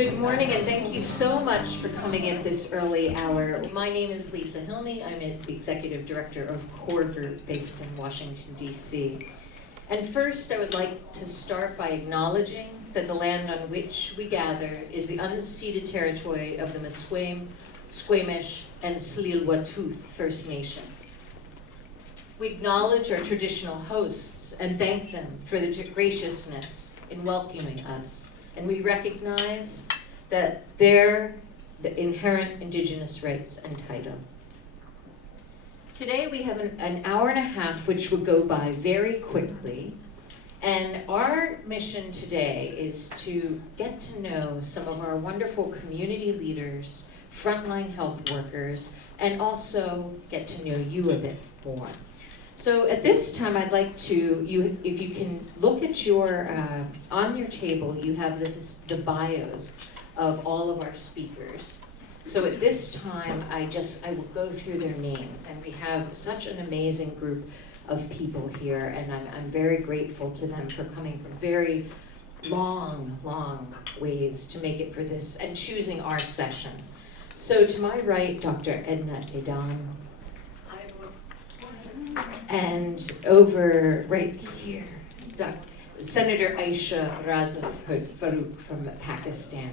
Good morning, and thank you so much for coming at this early hour. My name is Lisa Hilney. I'm the Executive Director of Core Group based in Washington, D.C. And first, I would like to start by acknowledging that the land on which we gather is the unceded territory of the Musqueam, Squamish, and Tsleil-Waututh First Nations. We acknowledge our traditional hosts and thank them for their graciousness in welcoming us. And we recognize that the inherent Indigenous rights and title. Today we have an hour and a half which will go by very quickly. And our mission today is to get to know some of our wonderful community leaders, frontline health workers, and also get to know you a bit more. So at this time, I'd like to, if you can look at on your table, you have the bios of all of our speakers. So at this time, I will go through their names, and we have such an amazing group of people here, and I'm very grateful to them for coming from very long ways to make it for this, and choosing our session. So to my right, Dr. Edna Edan. And over right here, Senator Aisha Raza Farouk from Pakistan.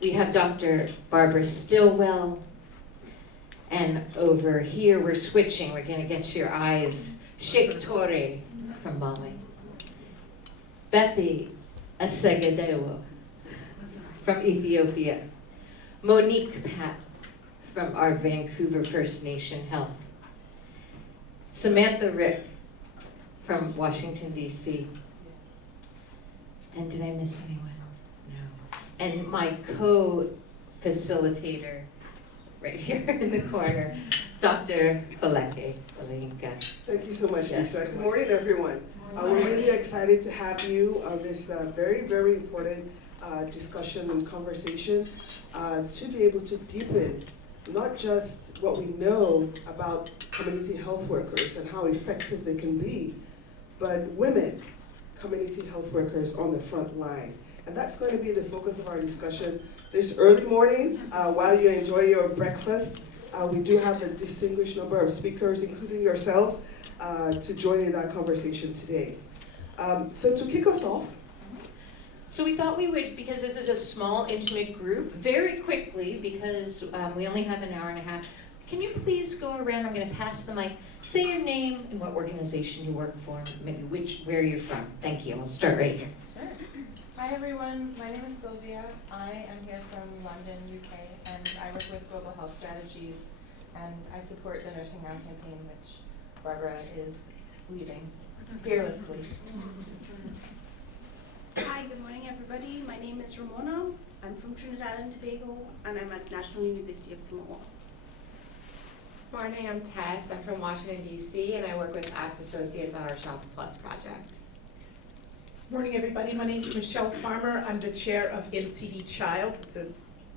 We have Dr. Barbara Stilwell. And over here, we're switching. We're going to get to your eyes. Sheikh Torre from Mali. Bethy Asegadewo from Ethiopia. Monique Pat from our Vancouver First Nation Health. Samantha Rick from Washington, D.C. And did I miss anyone? No. And my co-facilitator right here in the corner, Dr. Faleke Valinka. Thank you so much, Yes. Lisa. Good morning, everyone. We're really excited to have you on this very, very important discussion and conversation to be able to deepen not just what we know about community health workers and how effective they can be, but women, community health workers on the front line. And that's going to be the focus of our discussion this early morning while you enjoy your breakfast. We do have a distinguished number of speakers, including yourselves, to join in that conversation today. So to kick us off, So we thought we would, because this is a small, intimate group, very quickly, because we only have an hour and a half, can you please go around, I'm going to pass the mic, say your name and what organization you work for, maybe where you're from. Thank you, we'll start right here. Sure. Hi everyone, my name is Sylvia. I am here from London, UK, and I work with Global Health Strategies, and I support the Nursing Round campaign, which Barbara is leading fearlessly. Hi, good morning everybody. My name is Ramona. I'm from Trinidad and Tobago, and I'm at National University of Samoa. Good morning, I'm Tess. I'm from Washington, D.C., and I work with ACT Associates on our Shops Plus project. Good morning, everybody. My name is Michelle Farmer. I'm the chair of NCD Child. It's a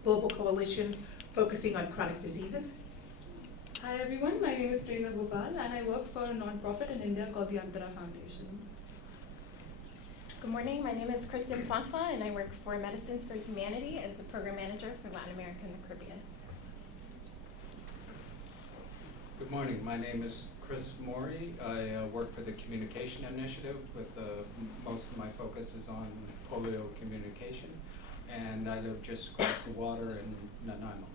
global coalition focusing on chronic diseases. Hi everyone, my name is Prerna Gopal and I work for a non-profit in India called the Antara Foundation. Good morning, my name is Kristen Fanfa, and I work for Medicines for Humanity as the program manager for Latin America and the Caribbean. Good morning, my name is Chris Morey. I work for the Communication Initiative with most of my focus is on polio communication, and I live just across the water in Nanaimo.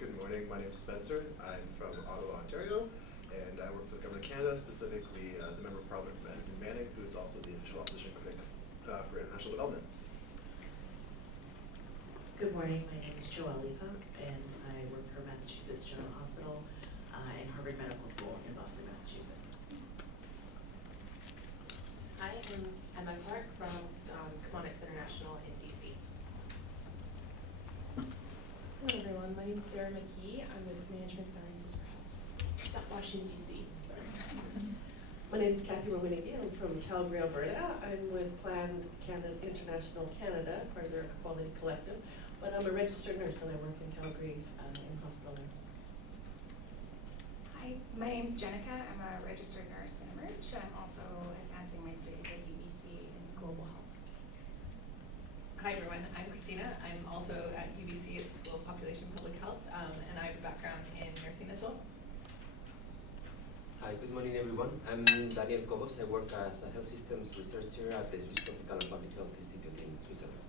Good morning, my name is Spencer. I'm from Ottawa, Ontario, and I work for the Government of Canada, specifically the Member of Parliament for Andrew Manning, who is also the official opposition critic for international development. Good morning, my name is Joelle Leacock, and I work for Massachusetts General Hospital and Harvard Medical School in Boston, Massachusetts. Hi, I'm Emma Clark from Chemonics International in DC. Hello everyone, my name is Sarah McKee. I'm with Management Sciences for Health. Not Washington, D.C. Sorry. My name is Kathy Romaniki. I'm from Calgary, Alberta. I'm with Planned Canada International Canada, part of their Quality Collective. But I'm a registered nurse and I work in Calgary in hospital there. Hi, my name is Jenica. I'm a registered nurse in Emerge. I'm also advancing my studies at UBC in global health. Hi, good morning everyone. I'm Daniel Cobos. I work as a health systems researcher at the Swiss Tropical and Public Health Institute in Switzerland.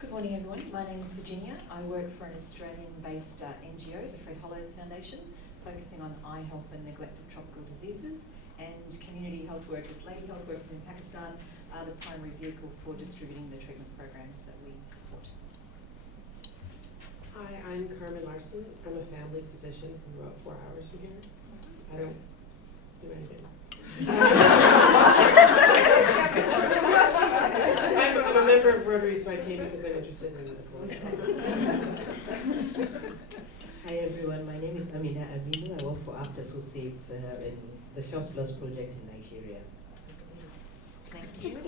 Good morning everyone. My name is Virginia. I work for an Australian-based NGO, the Fred Hollows Foundation, focusing on eye health and neglect of tropical diseases, and community health workers, lady health workers in Pakistan are the primary vehicle for distributing the treatment programs that we support. Hi, I'm Carmen Larson. I'm a family physician from about 4 hours from here. I don't do anything. I'm a member of Rotary, so I came because I'm interested in the polio. Hi everyone, my name is Amina Aminu. I work for APT Associates in the Shops Plus project in Nigeria. Thank you.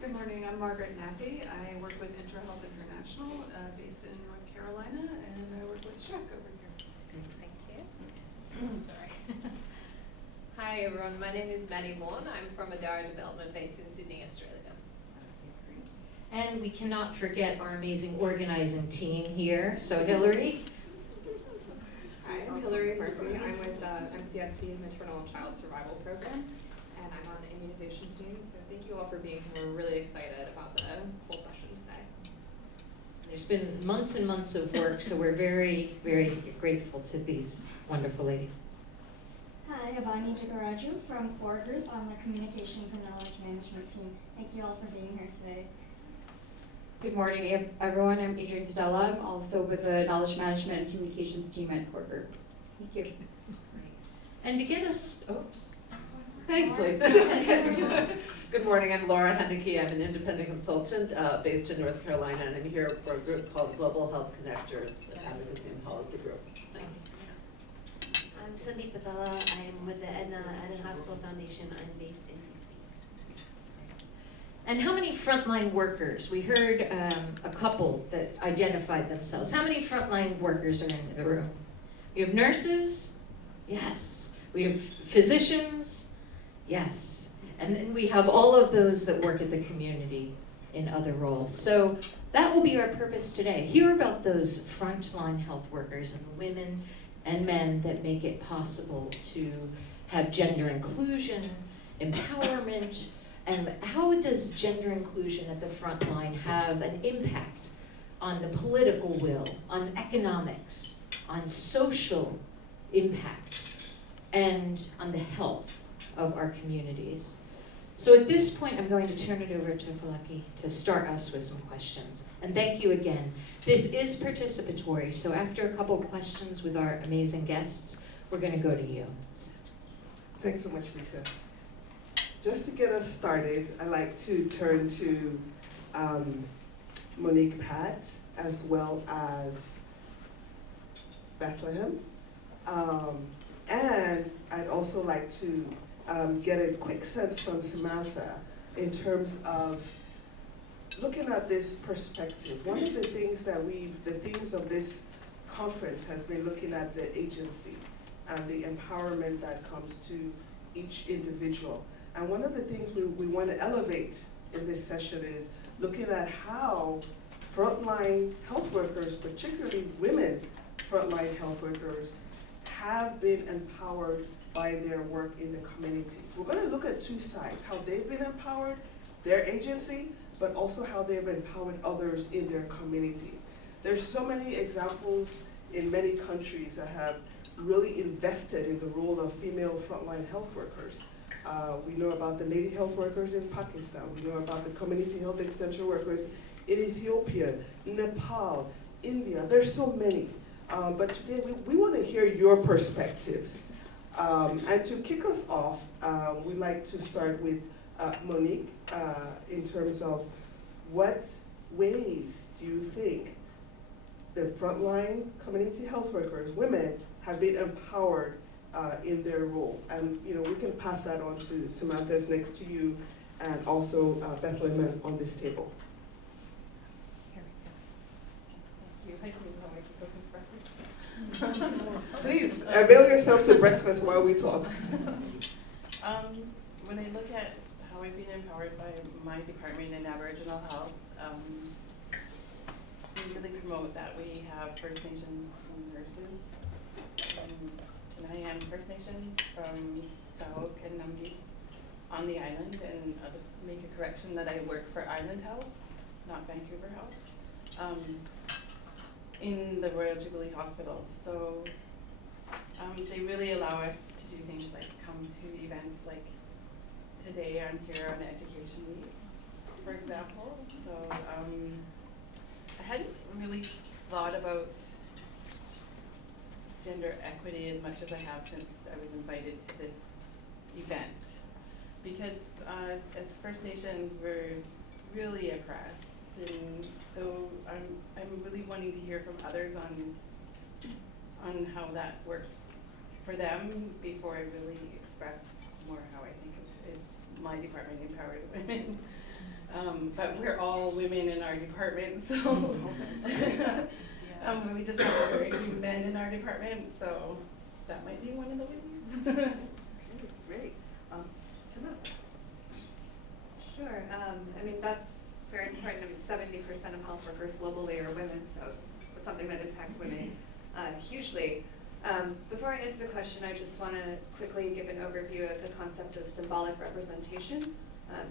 Good morning, I'm Margaret Nappy. I work with IntraHealth International, based in North Carolina, and I work with Shrek over here. Thank you. Sorry. Hi everyone, my name is Maddie Vaughan. I'm from Adara Development based in Sydney, Australia. And we cannot forget our amazing organizing team here. So Hillary. Hi, I'm Hillary Murphy. I'm with MCSP, Maternal and Child Survival Program, and I'm on the immunization team. So thank you all for being here. We're really excited about the whole session today. There's been months and months of work, so we're very, very grateful to these wonderful ladies. Hi, Avani Jigaraju from Core Group on the Communications and Knowledge Management team. Thank you all for being here today. Good morning, everyone. I'm Adrienne Tadella. I'm also with the Knowledge Management and Communications team at Core Group. Thank you. And to get us, oops. Thanks, Lisa. Good morning, I'm Laura Henneke. I'm an independent consultant based in North Carolina, and I'm here for a group called Global Health Connectors Advocacy and Policy Group. Thanks. I'm Sandeep Pathala. I'm with the Edna Hospital Foundation. I'm based in DC. And how many frontline workers? We heard a couple that identified themselves. How many frontline workers are in the room? We have nurses? Yes. We have physicians? Yes. And then we have all of those that work at the community in other roles. So that will be our purpose today. Hear about those frontline health workers and the women and men that make it possible to have gender inclusion, empowerment, and how does gender inclusion at the front line have an impact on the political will, on economics, on social impact, and on the health of our communities? So at this point, I'm going to turn it over to Falaki to start us with some questions. And thank you again. This is participatory, so after a couple questions with our amazing guests, we're going to go to you. Thanks so much, Lisa. Just to get us started, I'd like to turn to Monique Pat, as well as Bethlehem. And I'd also like to get a quick sense from Samantha in terms of looking at this perspective. One of the things that the themes of this conference has been looking at the agency and the empowerment that comes to each individual. And one of the things we want to elevate in this session is looking at how frontline health workers, particularly women frontline health workers, have been empowered by their work in the communities. We're going to look at two sides, how they've been empowered, their agency, but also how they've empowered others in their communities. There's so many examples in many countries that have really invested in the role of female frontline health workers. We know about the lady health workers in Pakistan. We know about the community health extension workers in Ethiopia, Nepal, India. There's so many. But today we want to hear your perspectives. And to kick us off, we'd like to start with Monique in terms of what ways do you think the frontline community health workers, women, have been empowered in their role? And we can pass that on to Samantha's next to you, and also Bethlehem on this table. Please avail yourself to breakfast while we talk. When I look at how I've been empowered by my department in Aboriginal health, really promote that we have First Nations nurses. And I am First Nations from Sahok and Numgis on the island, and I'll just make a correction that I work for Island Health, not Vancouver Health, in the Royal Jubilee Hospital. So they really allow us to do things like come to events like today. I'm here on Education Week, for example. So I hadn't really thought about gender equity as much as I have since I was invited to this event. Because as First Nations, we're really oppressed, and so I'm really wanting to hear from others on how that works for them before I really express more how I think my department empowers women. But we're all women in our department, so we just have very few men in our department, so that might be one of the ways. Okay, great. Samantha. Sure. I mean, that's very important. I mean, 70% of health workers globally are women, so it's something that impacts women hugely. Before I answer the question, I just want to quickly give an overview of the concept of symbolic representation,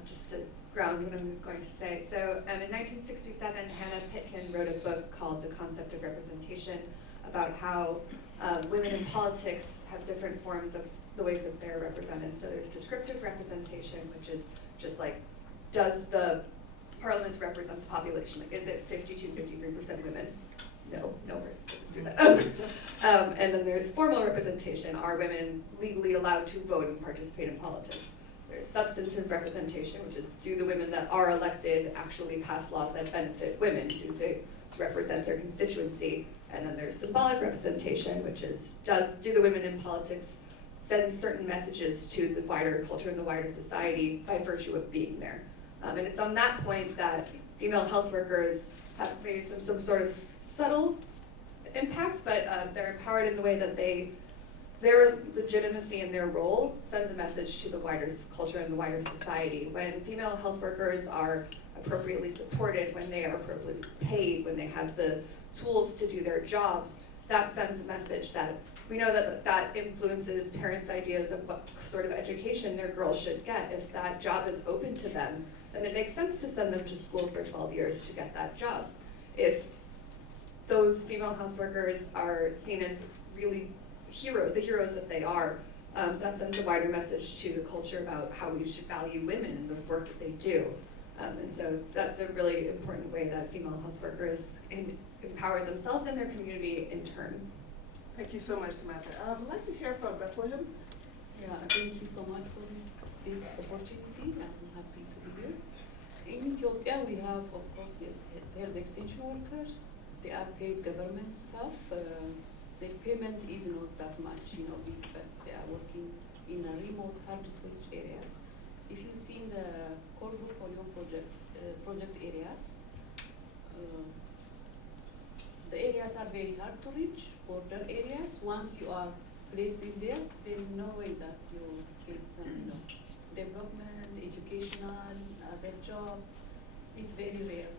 just to ground what I'm going to say. So in 1967, Hannah Pitkin wrote a book called The Concept of Representation about how women in politics have different forms of the ways that they're represented. So there's descriptive representation, which is just like, does the parliament represent the population? Like, is it 52, 53% women? No, it doesn't do that. And then there's formal representation. Are women legally allowed to vote and participate in politics? There's substantive representation, which is, do the women that are elected actually pass laws that benefit women? Do they represent their constituency? And then there's symbolic representation, which is, do the women in politics send certain messages to the wider culture and the wider society by virtue of being there? And it's on that point that female health workers have maybe some sort of subtle impacts, but they're empowered in the way that their legitimacy in their role sends a message to the wider culture and the wider society. When female health workers are appropriately supported, when they are appropriately paid, when they have the tools to do their jobs, that sends a message that we know that influences parents' ideas of what sort of education their girls should get. If that job is open to them, then it makes sense to send them to school for 12 years to get that job. If those female health workers are seen as really the heroes that they are, that sends a wider message to the culture about how we should value women and the work that they do. And so that's a really important way that female health workers empower themselves and their community in turn. Thank you so much, Samantha. I'd like to hear from Bethlehem. Yeah, thank you so much for this opportunity. I'm happy to be here. In Ethiopia, we have, of course, yes, health extension workers. They are paid government staff. The payment is not that much, but they are working in a remote, hard-to-reach areas. If you see the Corbu polio project areas, the areas are very hard to reach, border areas. Once you are placed in there is no way that you get some development, educational, other jobs. It's very rare.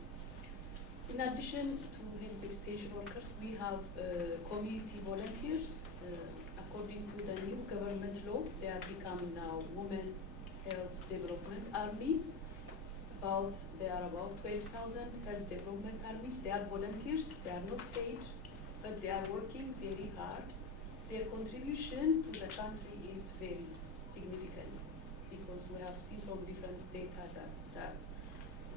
In addition to health extension workers, we have community volunteers. According to the new government law, they are becoming now Women Health Development Army. There are about 12,000 health development armies. They are volunteers, they are not paid, but they are working very hard. Their contribution to the country is very significant because we have seen from different data that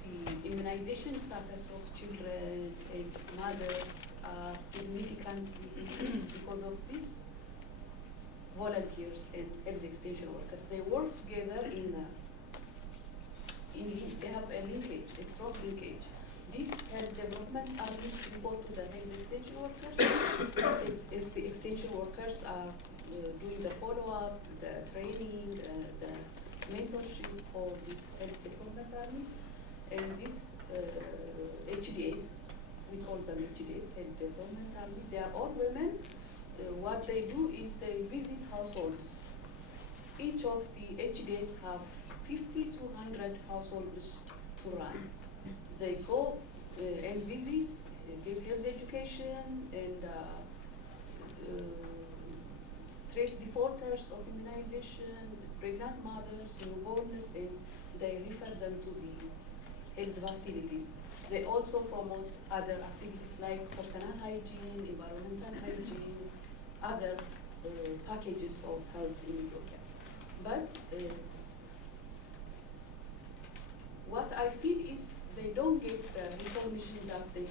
the immunization status of children and mothers are significantly increased because of these volunteers and health extension workers. They work together they have a linkage, a strong linkage. These health development armies report to the health extension workers. The extension workers are doing the follow-up, the training, the mentorship for these health development armies. And these HDAs, we call them HDAs, health development army, they are all women. What they do is they visit households. Each of the HDAs have 50 to 100 households to run. They go and visit give health education and trace defaulters of immunization, pregnant mothers, newborns, and they refer them to the health facilities. They also promote other activities like personal hygiene, environmental hygiene, other packages of health in Ethiopia. But what I feel is they don't get the information that they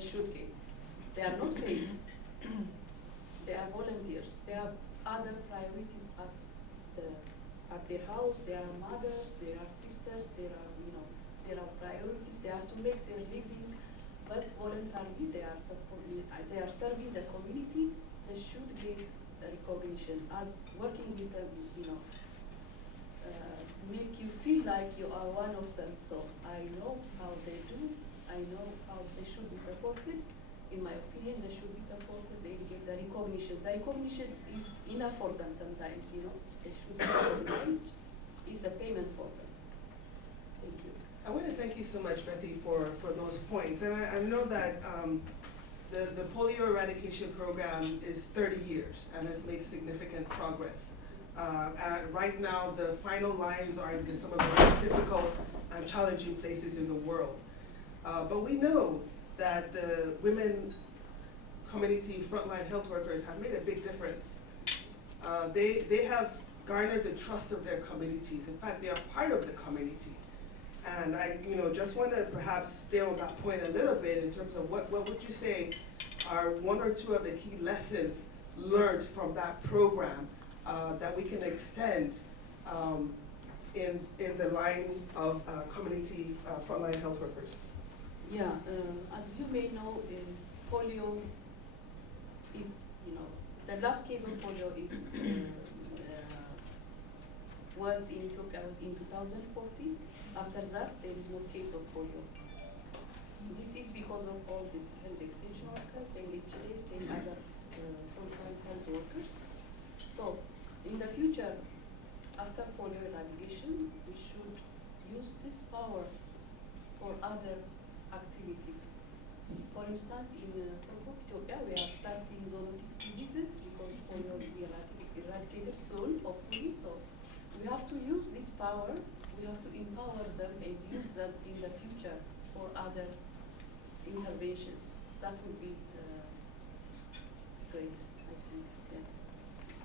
should get. They are not paid. They are volunteers. They have other priorities at their house. They are mothers, they are sisters, there are priorities. They have to make their living, but voluntarily they are serving the community. They should get recognition as working with them is, make you feel like you are one of them. So I know how they do. I know how they should be supported. In my opinion, they should be supported. They get the recognition. The recognition is enough for them sometimes, They should be recognized. It's the payment for them. Thank you. I want to thank you so much, Betty, for those points. And I know that the polio eradication program is 30 years and has made significant progress. And right now, the final lines are in some of the most difficult and challenging places in the world. But we know that the women community frontline health workers have made a big difference. They have garnered the trust of their communities. In fact, they are part of the communities. And I just want to perhaps stay on that point a little bit in terms of what would you say are one or two of the key lessons learned from that program that we can extend in the line of community frontline health workers? Yeah, as you may know, polio is, the last case of polio was in Ethiopia in 2014. After that, there is no case of polio. This is because of all these health extension workers, same HLA, same other frontline health workers. So, in the future, after polio eradication, we should use this power for other activities. For instance, in Ethiopia, we are starting zoonotic diseases because polio will be eradicated soon, hopefully. So we have to use this power, we have to empower them and use them in the future for other interventions. That would be great, I think. Yeah.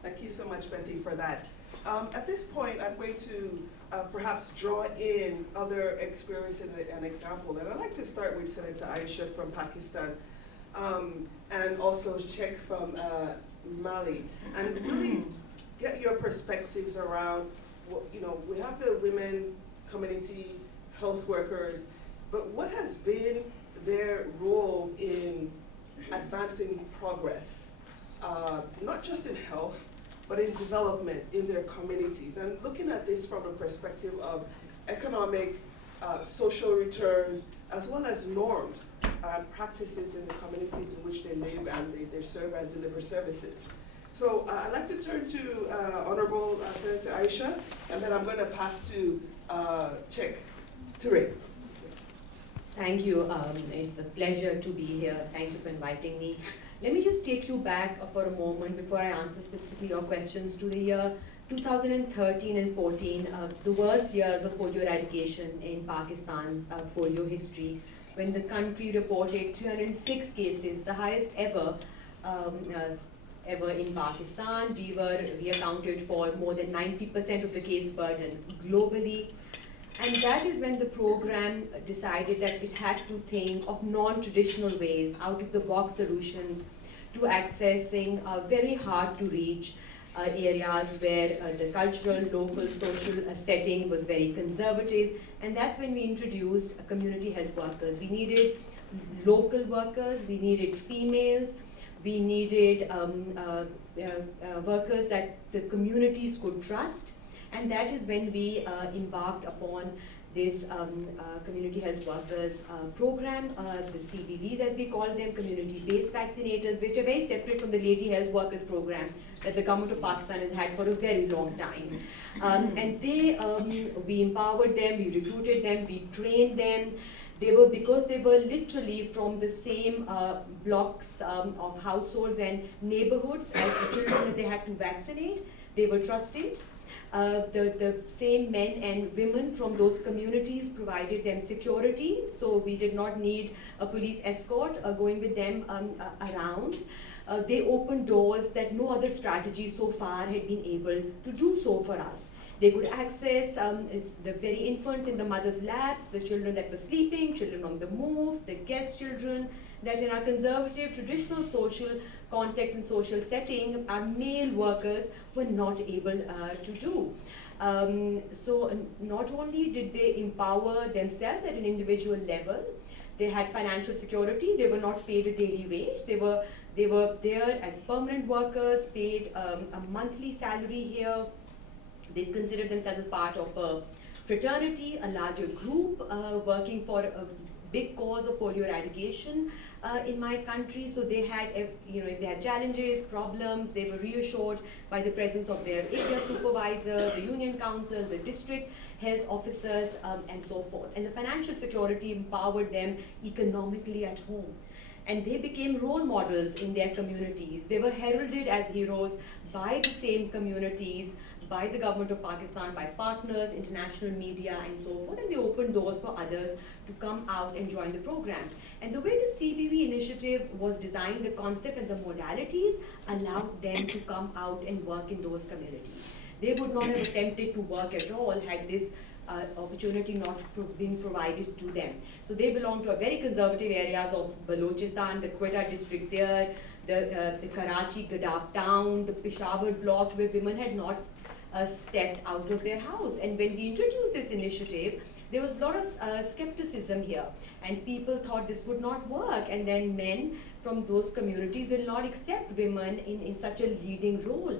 Thank you so much, Betty, for that. At this point, I'm going to perhaps draw in other experience and example. And I'd like to start with Senator Aisha from Pakistan and also Sheikh from Mali, and really get your perspectives around, we have the women community health workers, but what has been their role in advancing progress, not just in health, but in development in their communities, and looking at this from a perspective of economic, social returns, as well as norms and practices in the communities in which they live and they serve and deliver services. So I'd like to turn to Honorable Senator Aisha, and then I'm going to pass to Sheikh Toure. Thank you. It's a pleasure to be here. Thank you for inviting me. Let me just take you back for a moment before I answer specifically your questions to the year 2013 and 14, the worst years of polio eradication in Pakistan's polio history, when the country reported 306 cases, the highest ever in Pakistan. We accounted for more than 90% of the case burden globally. And that is when the program decided that it had to think of non-traditional ways, out-of-the-box solutions to accessing very hard-to-reach areas where the cultural, local, social setting was very conservative. And that's when we introduced community health workers. We needed local workers, we needed females, we needed workers that the communities could trust. And that is when we embarked upon this community health workers program, the CBVs as we call them, community-based vaccinators, which are very separate from the lady health workers program that the government of Pakistan has had for a very long time. And we empowered them, we recruited them, we trained them, Because they were literally from the same blocks of households and neighborhoods as the children that they had to vaccinate, they were trusted. The same men and women from those communities provided them security, so we did not need a police escort going with them around. They opened doors that no other strategy so far had been able to do so for us. They could access the very infants in the mother's laps, the children that were sleeping, children on the move, the guest children that in our conservative, traditional social context and social setting, our male workers were not able to do. So not only did they empower themselves at an individual level, they had financial security, they were not paid a daily wage, they were there as permanent workers, paid a monthly salary here. They considered themselves as part of a fraternity, a larger group working for a big cause of polio eradication in my country. So they had, if they had challenges, problems, they were reassured by the presence of their area supervisor, the union council, the district health officers, and so forth. And the financial security empowered them economically at home. And they became role models in their communities. They were heralded as heroes by the same communities, by the government of Pakistan, by partners, international media, and so forth, and they opened doors for others to come out and join the program. And the way the CBV initiative was designed, the concept and the modalities allowed them to come out and work in those communities. They would not have attempted to work at all had this opportunity not been provided to them. So they belong to a very conservative areas of Balochistan, the Quetta district there, the Karachi, Gadab town, the Peshawar block, where women had not stepped out of their house. And when we introduced this initiative, there was a lot of skepticism here, and people thought this would not work, and then men from those communities will not accept women in such a leading role.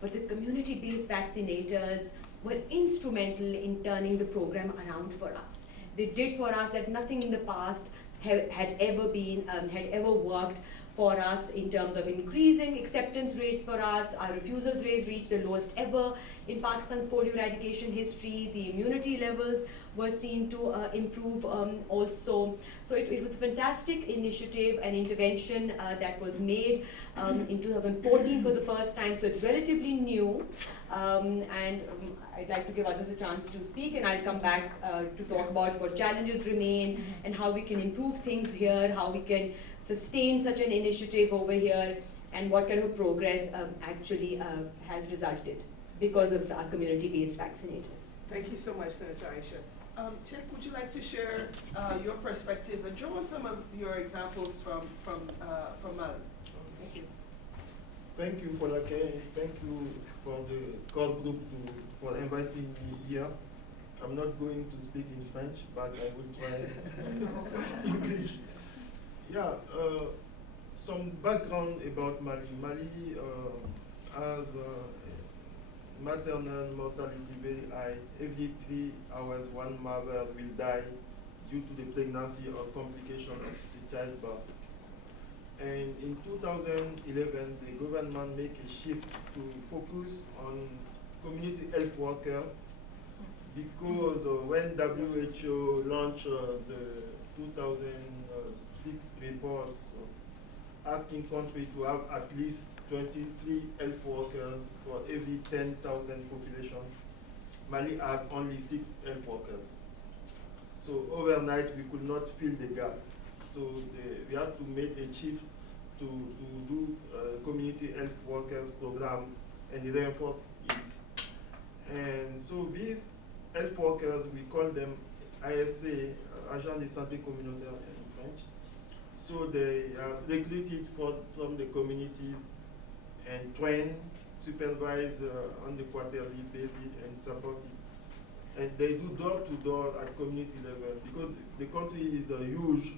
But the community-based vaccinators were instrumental in turning the program around for us. They did for us that nothing in the past had ever worked for us in terms of increasing acceptance rates for us. Our refusals rates reached the lowest ever in Pakistan's polio eradication history. The immunity levels were seen to improve also. So it was a fantastic initiative and intervention that was made in 2014 for the first time, so it's relatively new. I'd like to give others a chance to speak, and I'll come back to talk about what challenges remain and how we can improve things here, how we can sustain such an initiative over here, and what kind of progress actually has resulted because of our community-based vaccinators. Thank you so much, Senator Aisha. Chief, would you like to share your perspective and draw on some of your examples from Mali? Thank you. Thank you for thank you for the core group for inviting me here. I'm not going to speak in French, but I will try English. Yeah, some background about Mali. Mali has maternal mortality very high. Every 3 hours, one mother will die due to the pregnancy or complication of the childbirth. And in 2011, the government made a shift to focus on community health workers because when WHO launched the 2006 reports asking countries to have at least 23 health workers for every 10,000 population, Mali has only 6 health workers. So overnight, we could not fill the gap. So we have to make a shift to do community health workers program and reinforce it. And so these health workers, we call them ISA, Agents de Santé Communautaire in French. So they are recruited from the communities and trained, supervised on the quarterly basis and supported. And they do door-to-door at community level because the country is huge,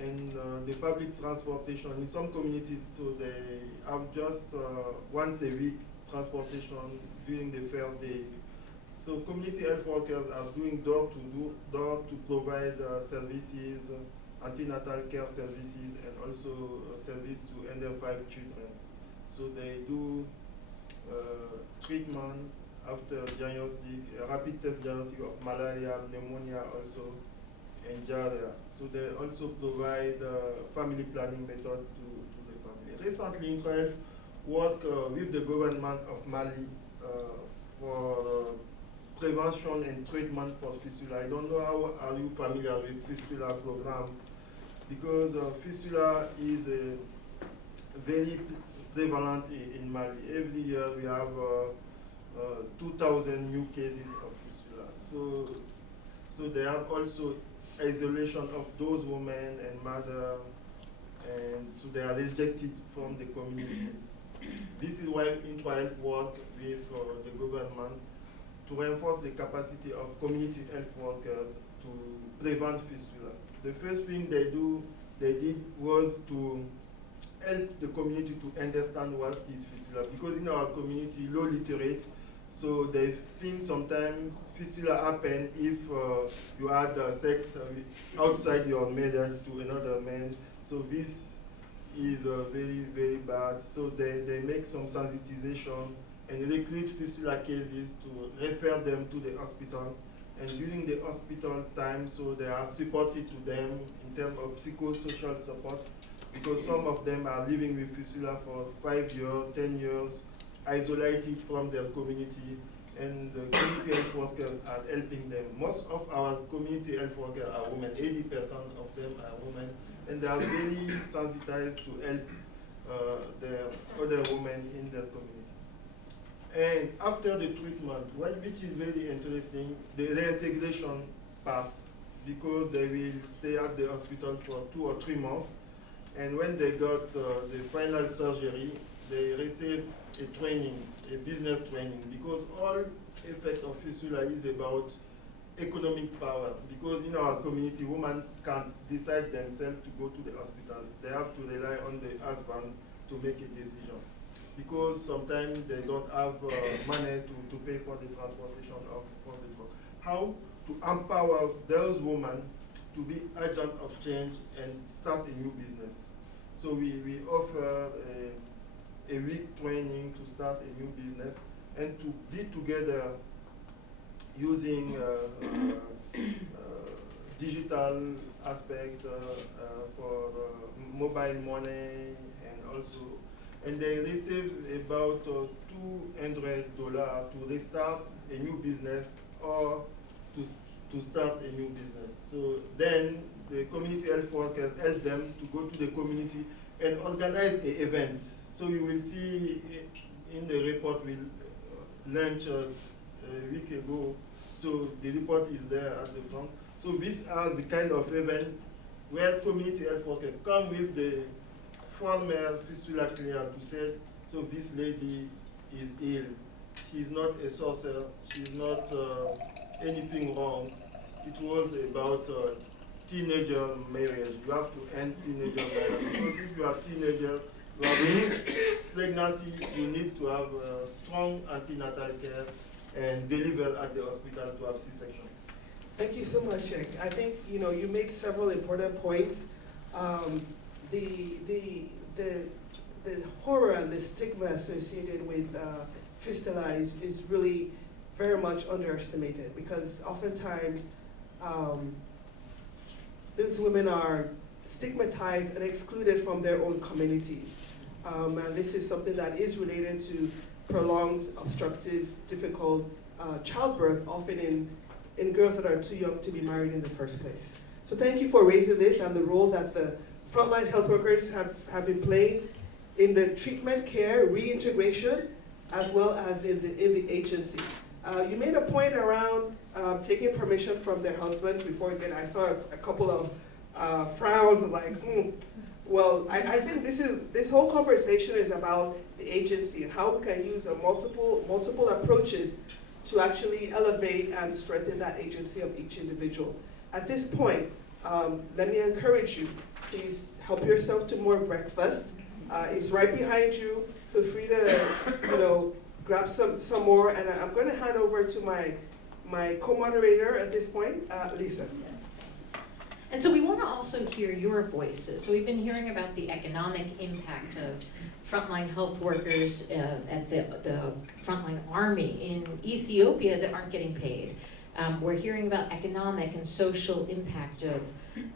and the public transportation in some communities, so they have just once a week transportation during the fair days. So community health workers are doing door to provide services, antenatal care services, and also service to under 5 children. So they do treatment after diagnostic, rapid test diagnostic of malaria, pneumonia also, and Jarea. So they also provide family planning method to the family. Recently, INTRAHEALTH worked with the government of Mali for prevention and treatment for fistula. I don't know how are you familiar with fistula program, because fistula is very prevalent in Mali. Every year we have 2,000 new cases of fistula. So they have also isolation of those women and mothers, and so they are rejected from the communities. This is why INTRAHEALTH work with the government to reinforce the capacity of community health workers to prevent fistula. The first thing they did was to help the community to understand what is fistula, because in our community, low literate, so they think sometimes fistula happen if you had sex outside your marriage to another man. So this is very, very bad. So they make some sensitization and recruit fistula cases to refer them to the hospital. And during the hospital time, so they are supported to them in terms of psychosocial support, because some of them are living with fistula for 5 years, 10 years, isolated from their community, and the community health workers are helping them. Most of our community health workers are women, 80% of them are women, and they are very sensitized to help their other women in their community. And after the treatment, which is very interesting, the reintegration part, because they will stay at the hospital for 2 or 3 months, and when they got the final surgery, they receive a training, a business training, because all effect of fistula is about economic power, because in our community, women can't decide themselves to go to the hospital. They have to rely on the husband to make a decision, because sometimes they don't have money to pay for the transportation of the drug. How to empower those women to be agent of change and start a new business. So we offer a week training to start a new business and to be together using digital aspect for mobile money, and they receive about $200 to restart a new business or to start a new business. So then the community health workers help them to go to the community and organize events. So you will see in the report we launched a week ago. So the report is there at the front. So these are the kind of events where community health workers come with the former fistula clear to say, so this lady is ill. She's not a sorcerer. She's not anything wrong. It was about teenager marriage. You have to end teenager marriage, because if you are teenager, you have pregnancy, you need to have strong antenatal care and deliver at the hospital to have C-section. Thank you so much, Sheikh. I think you make several important points. The horror and the stigma associated with fistula is really very much underestimated, because oftentimes these women are stigmatized and excluded from their own communities. And this is something that is related to prolonged, obstructive, difficult childbirth, often in girls that are too young to be married in the first place. So thank you for raising this and the role that the frontline health workers have been playing in the treatment, care, reintegration, as well as in the agency. You made a point around taking permission from their husbands before again. I saw a couple of frowns like, Well, I think this whole conversation is about the agency and how we can use multiple approaches to actually elevate and strengthen that agency of each individual. At this point, let me encourage you, please help yourself to more breakfast. It's right behind you. Feel free to grab some more, and I'm going to hand over to my co-moderator at this point, Lisa. And so we want to also hear your voices. So we've been hearing about the economic impact of frontline health workers at the frontline army in Ethiopia that aren't getting paid. We're hearing about economic and social impact of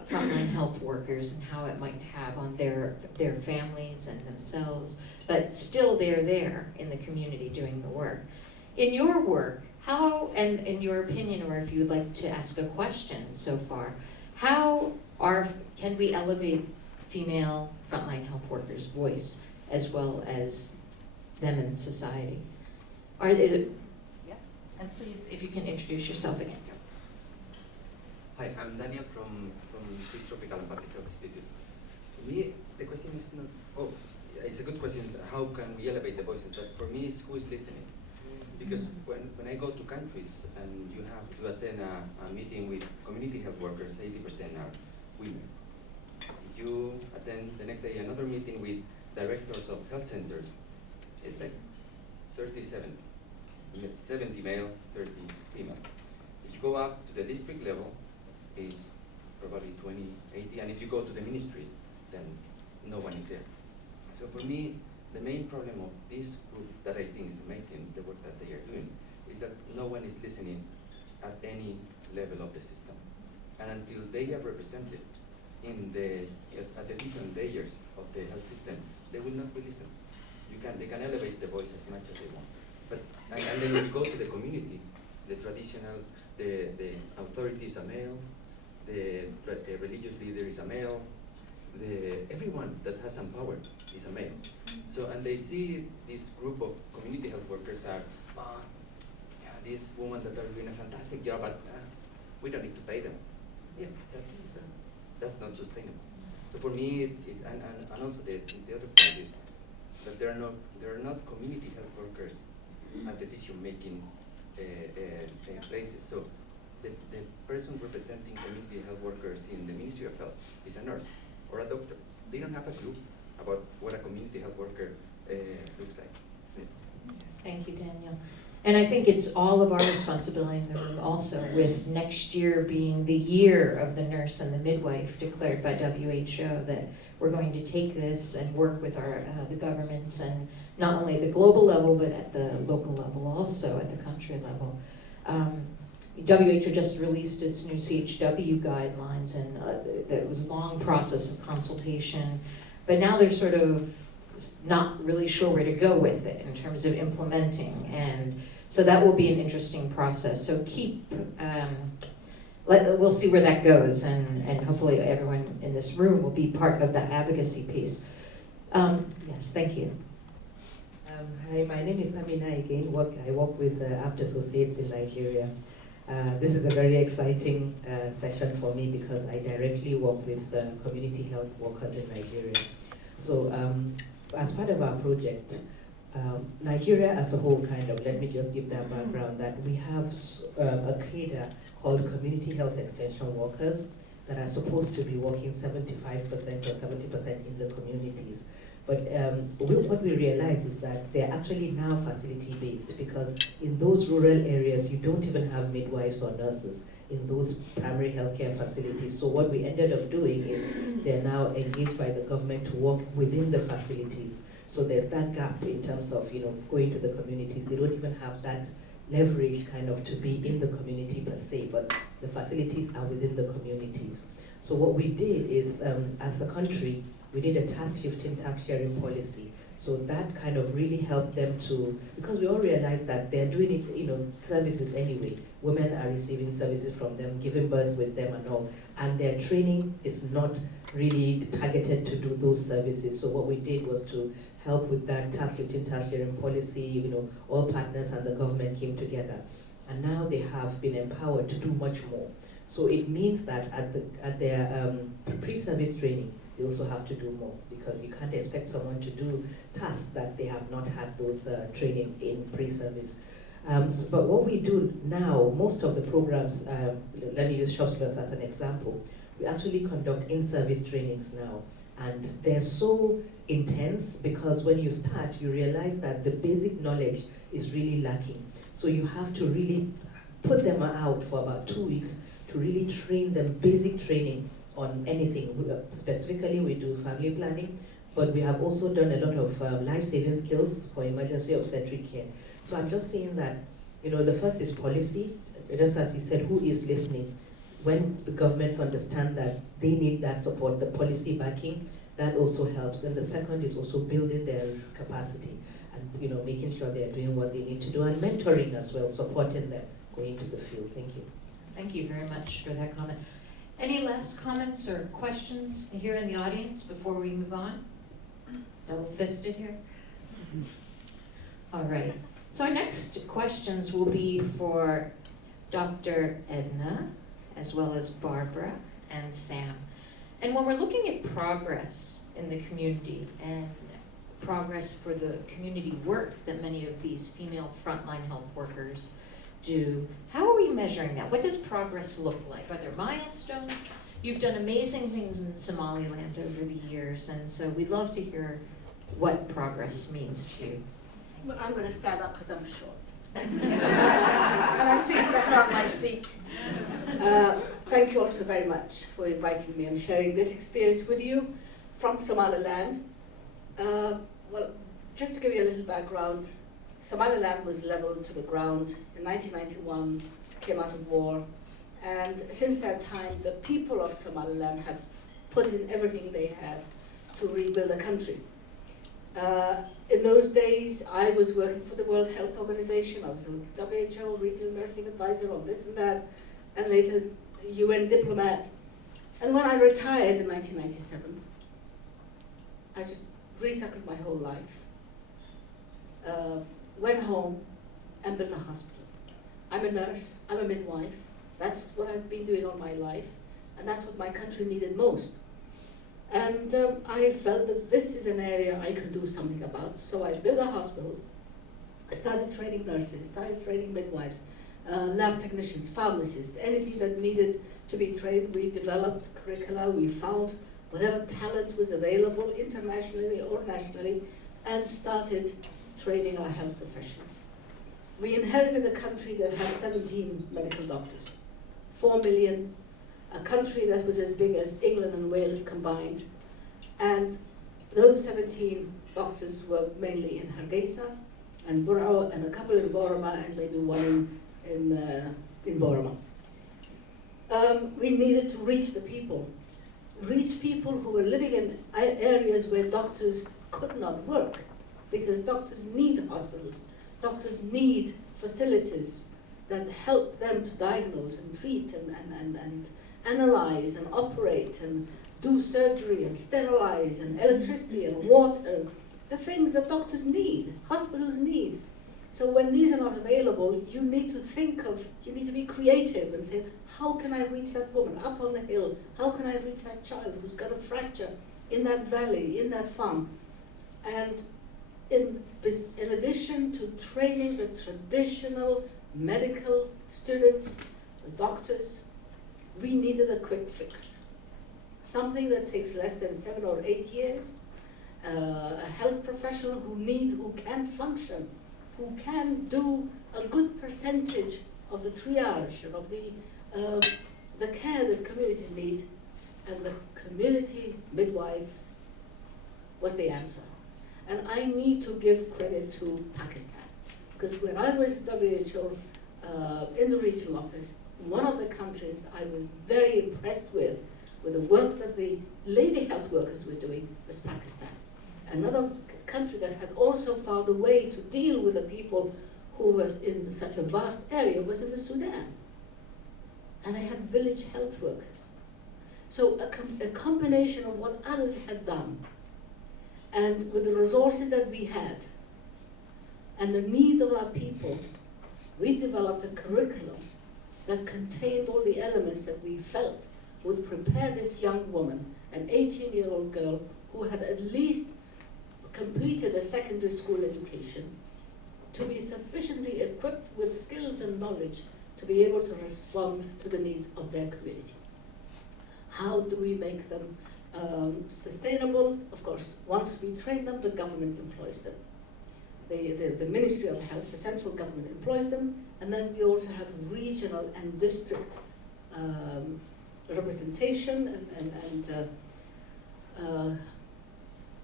frontline health workers and how it might have on their families and themselves, but still they're there in the community doing the work. In your work, how, and in your opinion, or if you'd like to ask a question so far, can we elevate female frontline health workers' voice as well as them in society? Yeah. And please, if you can introduce yourself again. Hi, I'm Daniel from Swiss Tropical and Public Health Institute. For me, the question is not, it's a good question, how can we elevate the voices, but for me, it's who is listening. Because when I go to countries and you have to attend a meeting with community health workers, 80% are women. If you attend the next day another meeting with directors of health centers, it's like 37, 70 male, 30 female. If you go up to the district level, it's probably 20, 80, and if you go to the ministry, then no one is there. So for me, the main problem of this group that I think is amazing, the work that they are doing, is that no one is listening at any level of the system. And until they are represented at the different layers of the health system, they will not be listened. They can elevate the voice as much as they want. But, and then when you go to the community, the traditional, the authorities are male, the religious leader is a male, everyone that has some power is a male. So, and they see this group of community health workers as, these women that are doing a fantastic job, but we don't need to pay them. Yeah, that's not sustainable. So for me, it's, and also the other point is that there are not community health workers at decision-making places. So the person representing community health workers in the Ministry of Health is a nurse or a doctor. They don't have a clue about what a community health worker looks like. Yeah. Thank you, Daniel. And I think it's all of our responsibility in the room also, with next year being the year of the nurse and the midwife declared by WHO, that we're going to take this and work with the governments, and not only at the global level, but at the local level also, at the country level. WHO just released its new CHW guidelines, and it was a long process of consultation, but now they're sort of not really sure where to go with it in terms of implementing, and so that will be an interesting process. So we'll see where that goes, and hopefully everyone in this room will be part of the advocacy piece. Yes, thank you. Hi, my name is Amina again. I work with APT Associates in Nigeria. This is a very exciting session for me because I directly work with community health workers in Nigeria. So as part of our project, Nigeria as a whole, let me just give that background, that we have a cadre called community health extension workers that are supposed to be working 75% or 70% in the communities. But what we realize is that they're actually now facility-based, because in those rural areas, you don't even have midwives or nurses in those primary healthcare facilities. So what we ended up doing is they're now engaged by the government to work within the facilities. So there's that gap in terms of going to the communities. They don't even have that leverage to be in the community per se, but the facilities are within the communities. So what we did is, as a country, we did a task shifting, task sharing policy. So that really helped them to, because we all realized that they're doing it, services anyway. Women are receiving services from them, giving birth with them and all. And their training is not really targeted to do those services. So what we did was to help with that task shifting, task sharing policy. All partners and the government came together. And now they have been empowered to do much more. So it means that at their pre-service training, they also have to do more, because you can't expect someone to do tasks that they have not had those training in pre-service. But what we do now, most of the programs, let me use ShopSplus as an example, we actually conduct in-service trainings now. And they're so intense because when you start, you realize that the basic knowledge is really lacking. So you have to really put them out for about 2 weeks to really train them, basic training on anything. Specifically, we do family planning, but we have also done a lot of life-saving skills for emergency obstetric care. So I'm just saying that, the first is policy, just as you said, who is listening? When the governments understand that they need that support, the policy backing, that also helps. And the second is also building their capacity and making sure they're doing what they need to do, and mentoring as well, supporting them going to the field. Thank you. Thank you very much for that comment. Any last comments or questions here in the audience before we move on? Double-fisted here. All right. So our next questions will be for Dr. Edna, as well as Barbara and Sam. And when we're looking at progress in the community and progress for the community work that many of these female frontline health workers do, how are we measuring that? What does progress look like? Are there milestones? You've done amazing things in Somaliland over the years, and so we'd love to hear what progress means to you. Well, I'm going to stand up because I'm short. And I think better on my feet. Thank you also very much for inviting me and sharing this experience with you from Somaliland. Well, just to give you a little background, Somaliland was leveled to the ground in 1991, came out of war, and since that time, the people of Somaliland have put in everything they had to rebuild the country. In those days, I was working for the World Health Organization. I was a WHO regional nursing advisor on this and that, and later UN diplomat. And when I retired in 1997, I just recycled my whole life. Went home and built a hospital. I'm a nurse, I'm a midwife. That's what I've been doing all my life, and that's what my country needed most. And I felt that this is an area I could do something about, so I built a hospital. I started training nurses, started training midwives, lab technicians, pharmacists, anything that needed to be trained. We developed curricula, we found whatever talent was available internationally or nationally, and started training our health professionals. We inherited a country that had 17 medical doctors, 4 million, a country that was as big as England and Wales combined. And those 17 doctors were mainly in Hargeisa and Burao, and a couple in Boroma, and maybe one in Boroma. We needed to reach the people who were living in areas where doctors could not work, because doctors need hospitals, doctors need facilities that help them to diagnose and treat and analyze and operate and do surgery and sterilize and electricity and water, the things that doctors need, hospitals need. So when these are not available, you need to be creative and say, how can I reach that woman up on the hill? How can I reach that child who's got a fracture in that valley, in that farm? And in addition to training the traditional medical students, the doctors, we needed a quick fix. Something that takes less than 7 or 8 years, a health professional who can function, who can do a good percentage of the triage and of the care that communities need, and the community midwife was the answer. And I need to give credit to Pakistan, because when I was WHO in the regional office, one of the countries I was very impressed with the work that the lady health workers were doing, was Pakistan. Another country that had also found a way to deal with the people who was in such a vast area was in the Sudan. And they had village health workers. So a combination of what others had done, and with the resources that we had, and the need of our people, we developed a curriculum that contained all the elements that we felt would prepare this young woman, an 18-year-old girl who had at least completed a secondary school education, to be sufficiently equipped with skills and knowledge to be able to respond to the needs of their community. How do we make them sustainable? Of course, once we train them, the government employs them. The Ministry of Health, the central government employs them, and then we also have regional and district representation and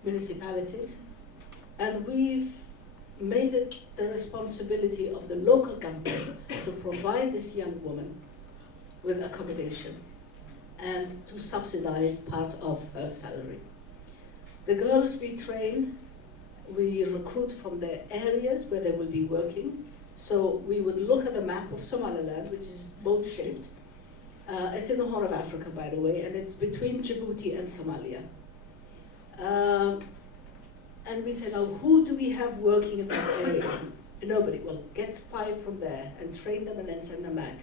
municipalities. And we've made it the responsibility of the local governments to provide this young woman with accommodation and to subsidize part of her salary. The girls we train, we recruit from the areas where they will be working. So we would look at the map of Somaliland, which is boat-shaped. It's in the Horn of Africa, by the way, and it's between Djibouti and Somalia. And we said, now who do we have working in that area? Nobody. Well, get 5 from there and train them and then send them back.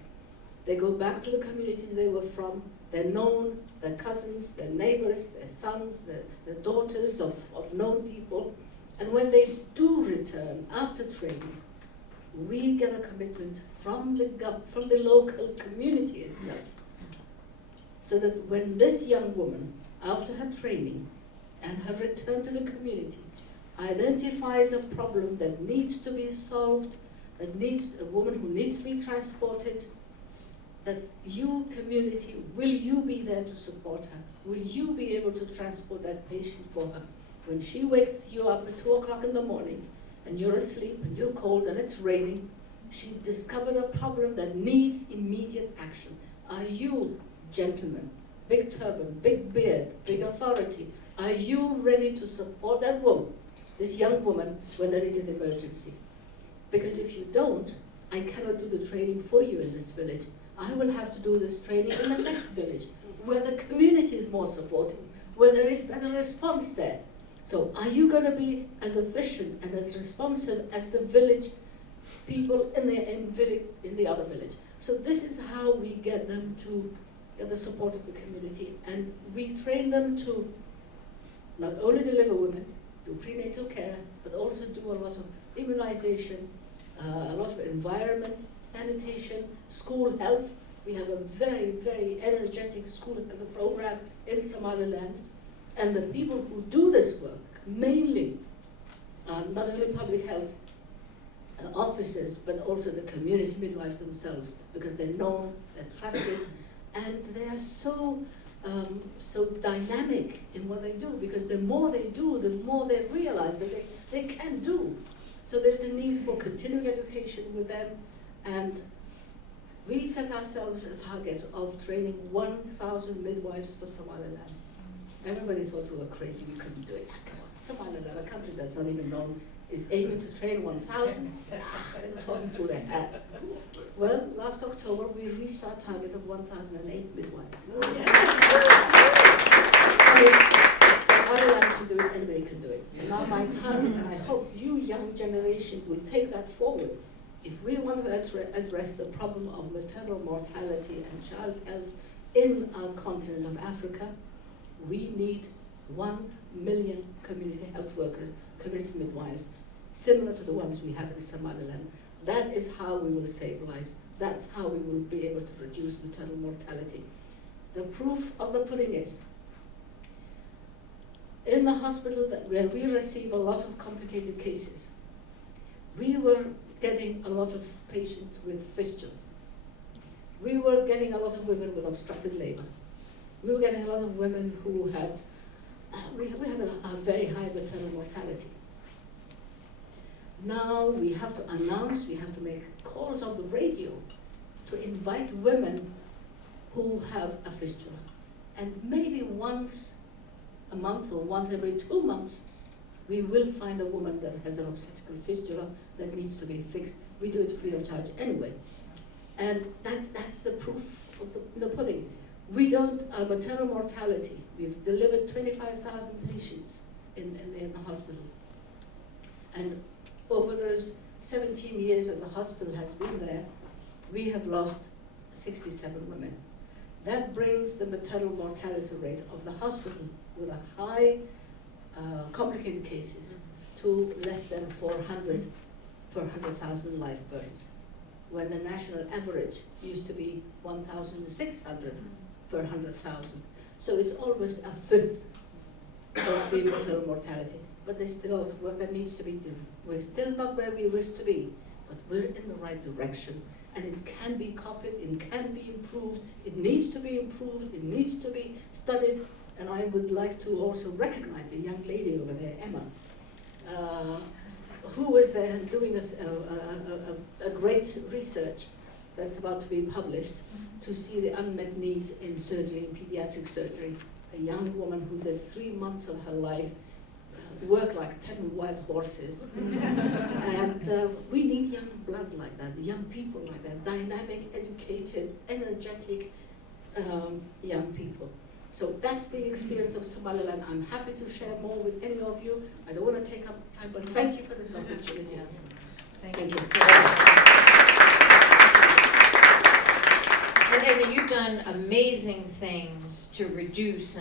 They go back to the communities they were from. They're known, their cousins, their neighbors, their sons, their daughters of known people. And when they do return after training, we get a commitment from the local community itself. So that when this young woman, after her training and her return to the community, identifies a problem that needs to be solved, that needs a woman who needs to be transported, that you, community, will you be there to support her? Will you be able to transport that patient for her? When she wakes you up at 2 o'clock in the morning and you're asleep and you're cold and it's raining, she discovered a problem that needs immediate action. Are you, gentlemen, big turban, big beard, big authority, are you ready to support that woman, this young woman, when there is an emergency? Because if you don't, I cannot do the training for you in this village. I will have to do this training in the next village, where the community is more supportive, where there is better response there. So are you going to be as efficient and as responsive as the village people in the other village? So this is how we get them to get the support of the community, and we train them to not only deliver women, do prenatal care, but also do a lot of immunization, a lot of environment, sanitation, school health. We have a very, very energetic school health program in Somaliland. And the people who do this work, mainly not only public health officers, but also the community midwives themselves, because they're known, they're trusted, and they are so dynamic in what they do, because the more they do, the more they realize that they can do. So there's a need for continuing education with them, and we set ourselves a target of training 1,000 midwives for Somaliland. Everybody thought we were crazy, we couldn't do it. Come on, Somaliland, a country that's not even known, is aiming to train 1,000? They're talking through their hat. Well, last October, we reached our target of 1,008 midwives. Somaliland can do it, anybody can do it. Now my target, and I hope you young generation will take that forward. If we want to address the problem of maternal mortality and child health in our continent of Africa, we need 1 million community health workers, community midwives, similar to the ones we have in Somaliland. That is how we will save lives. That's how we will be able to reduce maternal mortality. The proof of the pudding is, in the hospital where we receive a lot of complicated cases, we were getting a lot of patients with fistulas. We were getting a lot of women with obstructed labor. We were getting a lot of women who had, we had a very high maternal mortality. Now we have to announce, we have to make calls on the radio to invite women who have a fistula. And maybe once a month or once every 2 months, we will find a woman that has an obstetrical fistula that needs to be fixed. We do it free of charge anyway. And that's the proof of the pudding. We don't, maternal mortality, we've delivered 25,000 patients in the hospital. And over those 17 years that the hospital has been there, we have lost 67 women. That brings the maternal mortality rate of the hospital with a high complicated cases to less than 400 per 100,000 live births, when the national average used to be 1,600 per 100,000. So it's almost a fifth of the maternal mortality. But there's still a lot of work that needs to be done. We're still not where we wish to be, but we're in the right direction. And it can be copied, it can be improved, it needs to be improved, it needs to be studied. And I would like to also recognize the young lady over there, Emma, who was there doing a great research that's about to be published to see the unmet needs in surgery, in pediatric surgery. A young woman who did 3 months of her life work like 10 wild horses. And we need young blood like that, young people like that, dynamic, educated, energetic young people. So that's the experience of Somaliland. I'm happy to share more with any of you. I don't want to take up the time, but thank you for this opportunity. Thank you so much. And Edna, you've done amazing things to reduce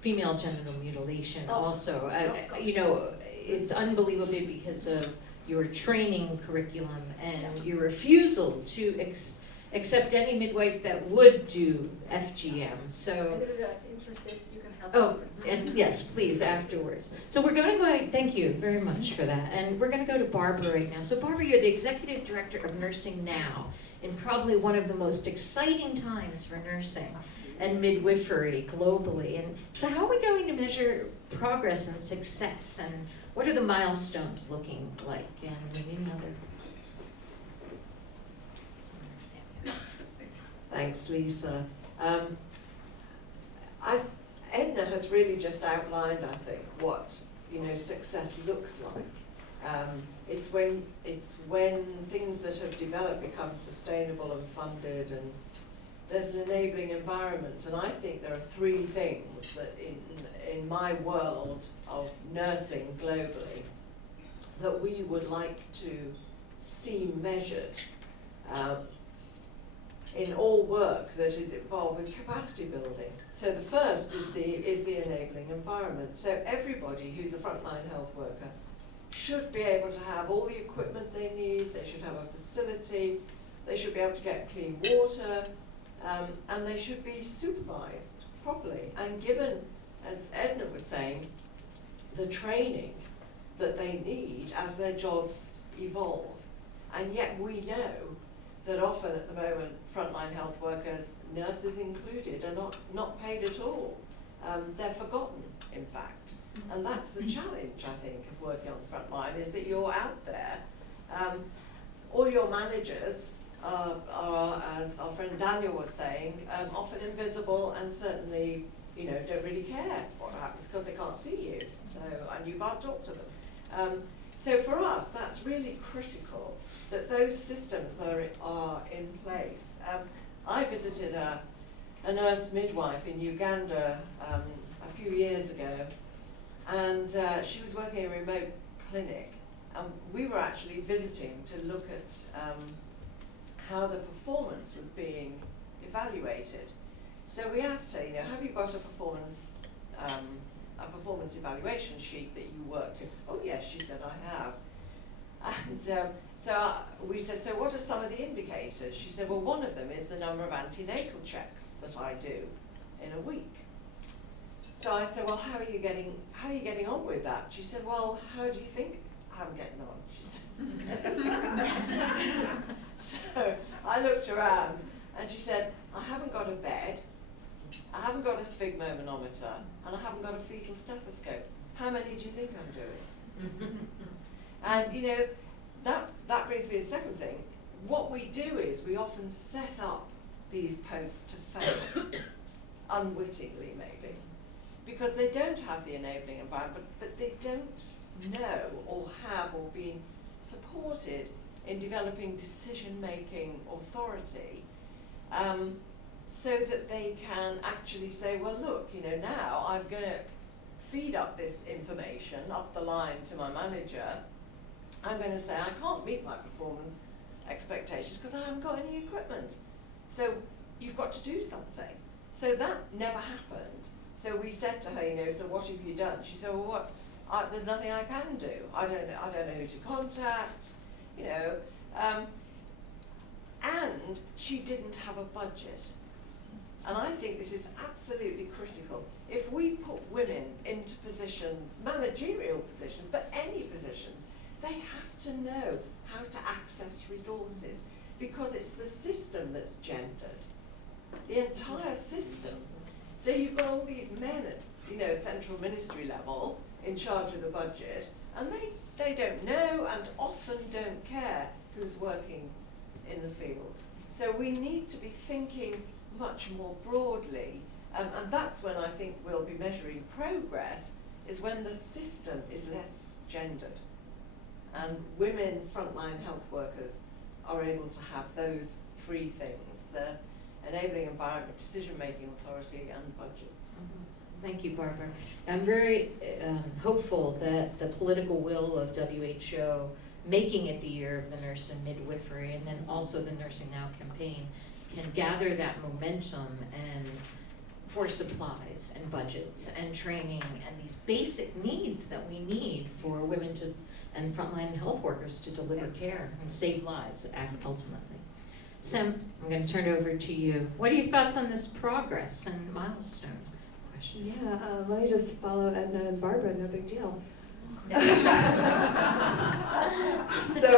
female genital mutilation also. You know, it's unbelievable because of your training curriculum and your refusal to accept any midwife that would do FGM. So, Anybody that's interested, you can help. oh, and yes, please, afterwards. So we're going to go ahead, thank you very much for that. And we're going to go to Barbara right now. So Barbara, you're the Executive Director of Nursing Now, in probably one of the most exciting times for nursing and midwifery globally. And so how are we going to measure progress and success? And what are the milestones looking like? And we need another. Thanks, Lisa. Edna has really just outlined, I think, what success looks like. It's when things that have developed become sustainable and funded, and there's an enabling environment. And I think there are 3 things that in my world of nursing globally that we would like to see measured in all work that is involved with capacity building. So the first is the enabling environment. So everybody who's a frontline health worker should be able to have all the equipment they need, they should have a facility, they should be able to get clean water, and they should be supervised properly and given, as Edna was saying, the training that they need as their jobs evolve. And yet we know that often at the moment frontline health workers, nurses included, are not paid at all. They're forgotten, in fact. And that's the challenge, I think, of working on the front line, is that you're out there. All your managers are, as our friend Daniel was saying, often invisible and certainly don't really care what happens because they can't see you, and you can't talk to them. So for us, that's really critical that those systems are in place. I visited a nurse midwife in Uganda a few years ago, and she was working in a remote clinic. We were actually visiting to look at how the performance was being evaluated. So we asked her, have you got a performance evaluation sheet that you worked in? Oh yes, she said, I have. And so we said, so what are some of the indicators? She said, well, one of them is the number of antenatal checks that I do in a week. So I said, well, how are you getting on with that? She said, well, how do you think I'm getting on? She said. So I looked around and she said, I haven't got a bed, I haven't got a sphygmomanometer, and I haven't got a fetal stethoscope. How many do you think I'm doing? And that brings me to the second thing. What we do is we often set up these posts to fail, unwittingly maybe, because they don't have the enabling environment, but they don't know or have or been supported in developing decision-making authority, so that they can actually say, well, look, now I'm going to feed up this information up the line to my manager. I'm going to say I can't meet my performance expectations because I haven't got any equipment. So you've got to do something. So that never happened. So we said to her, so what have you done? She said, well, there's nothing I can do. I don't know who to contact, and she didn't have a budget. And I think this is absolutely critical. If we put women into positions, managerial positions, but any positions, they have to know how to access resources, because it's the system that's gendered, the entire system. So you've got all these men at central ministry level in charge of the budget, and they don't know and often don't care who's working in the field. So we need to be thinking much more broadly, and that's when I think we'll be measuring progress, is when the system is less gendered. And women frontline health workers are able to have those three things, the enabling environment, decision-making authority, and budgets. Thank you, Barbara. I'm very hopeful that the political will of WHO making it the year of the nurse and midwifery, and then also the Nursing Now campaign, can gather that momentum and for supplies and budgets and training and these basic needs that we need for women to and frontline health workers to deliver care and save lives ultimately. Sam, I'm going to turn it over to you. What are your thoughts on this progress and milestone question? Yeah, let me just follow Edna and Barbara, no big deal. So,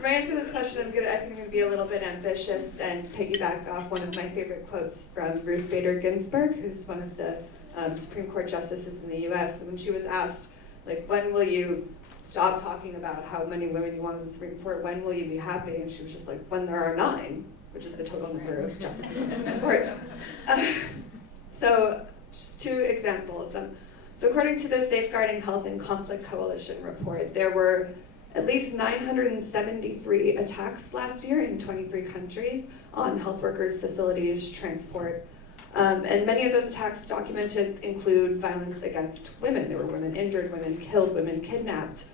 my answer to this question, I think I'm going to be a little bit ambitious and piggyback off one of my favorite quotes from Ruth Bader Ginsburg, who's one of the Supreme Court justices in the US. When she was asked, like, when will you stop talking about how many women you want on the Supreme Court, when will you be happy? And she was just like, when there are 9, which is the total number of justices on the Supreme Court. So, just 2 examples. So according to the Safeguarding Health and Conflict Coalition report, there were at least 973 attacks last year in 23 countries on health workers, facilities, transport. And many of those attacks documented include violence against women. There were women injured, women killed, women kidnapped.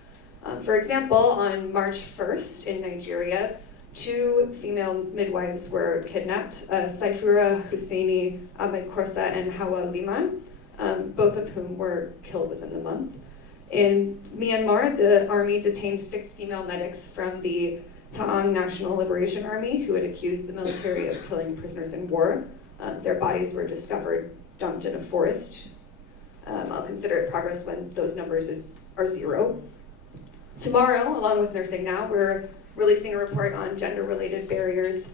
For example, on March 1st in Nigeria, 2 female midwives were kidnapped, Saifura Husseini Ahmed Korsa and Hawa Liman, both of whom were killed within the month. In Myanmar, the army detained 6 female medics from the Ta'ang National Liberation Army who had accused the military of killing prisoners in war. Their bodies were discovered dumped in a forest. I'll consider it progress when those numbers are 0. Tomorrow, along with Nursing Now, we're releasing a report on gender-related barriers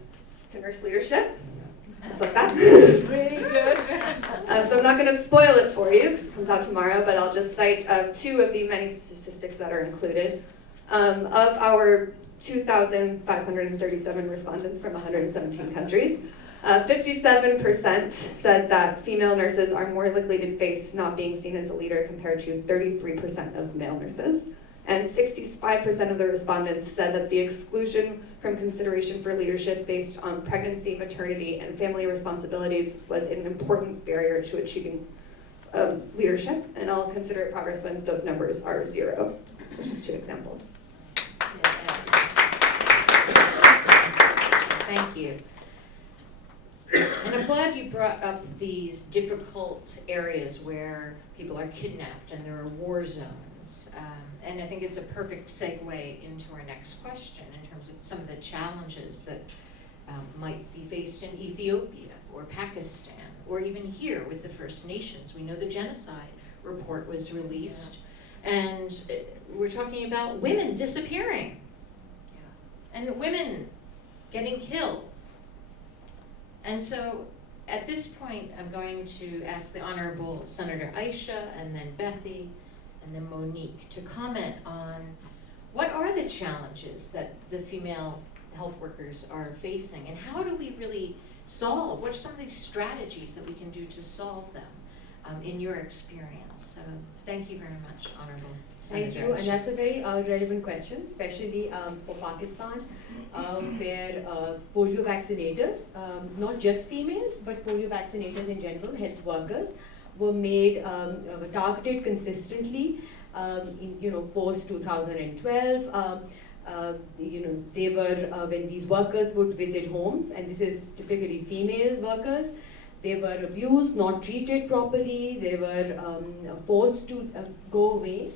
to nurse leadership. Just like that. Really good. So I'm not going to spoil it for you because it comes out tomorrow, but I'll just cite 2 of the many statistics that are included. Of our 2,537 respondents from 117 countries, 57% said that female nurses are more likely to face not being seen as a leader compared to 33% of male nurses. And 65% of the respondents said that the exclusion from consideration for leadership based on pregnancy, maternity, and family responsibilities was an important barrier to achieving leadership, and I'll consider it progress when those numbers are 0. There's just 2 examples. Thank you. And I'm glad you brought up these difficult areas where people are kidnapped and there are war zones. And I think it's a perfect segue into our next question in terms of some of the challenges that might be faced in Ethiopia or Pakistan, or even here with the First Nations. We know the genocide report was released, and we're talking about women disappearing, and women getting killed. And so at this point, I'm going to ask the Honorable Senator Aisha, and then Bethy, and then Monique to comment on what are the challenges that the female health workers are facing, and how do we really solve, what are some of these strategies that we can do to solve them in your experience? So thank you very much, Honorable Senator. Thank you, and that's a very relevant question, especially for Pakistan, where polio vaccinators, not just females, but polio vaccinators in general, health workers, were made targeted consistently in post 2012. They were when these workers would visit homes, and this is typically female workers. They were abused, not treated properly. They were forced to go away.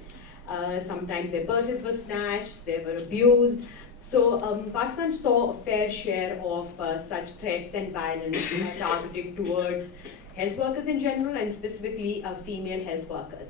Sometimes their purses were snatched. They were abused. So Pakistan saw a fair share of such threats and violence targeted towards health workers in general, and specifically female health workers.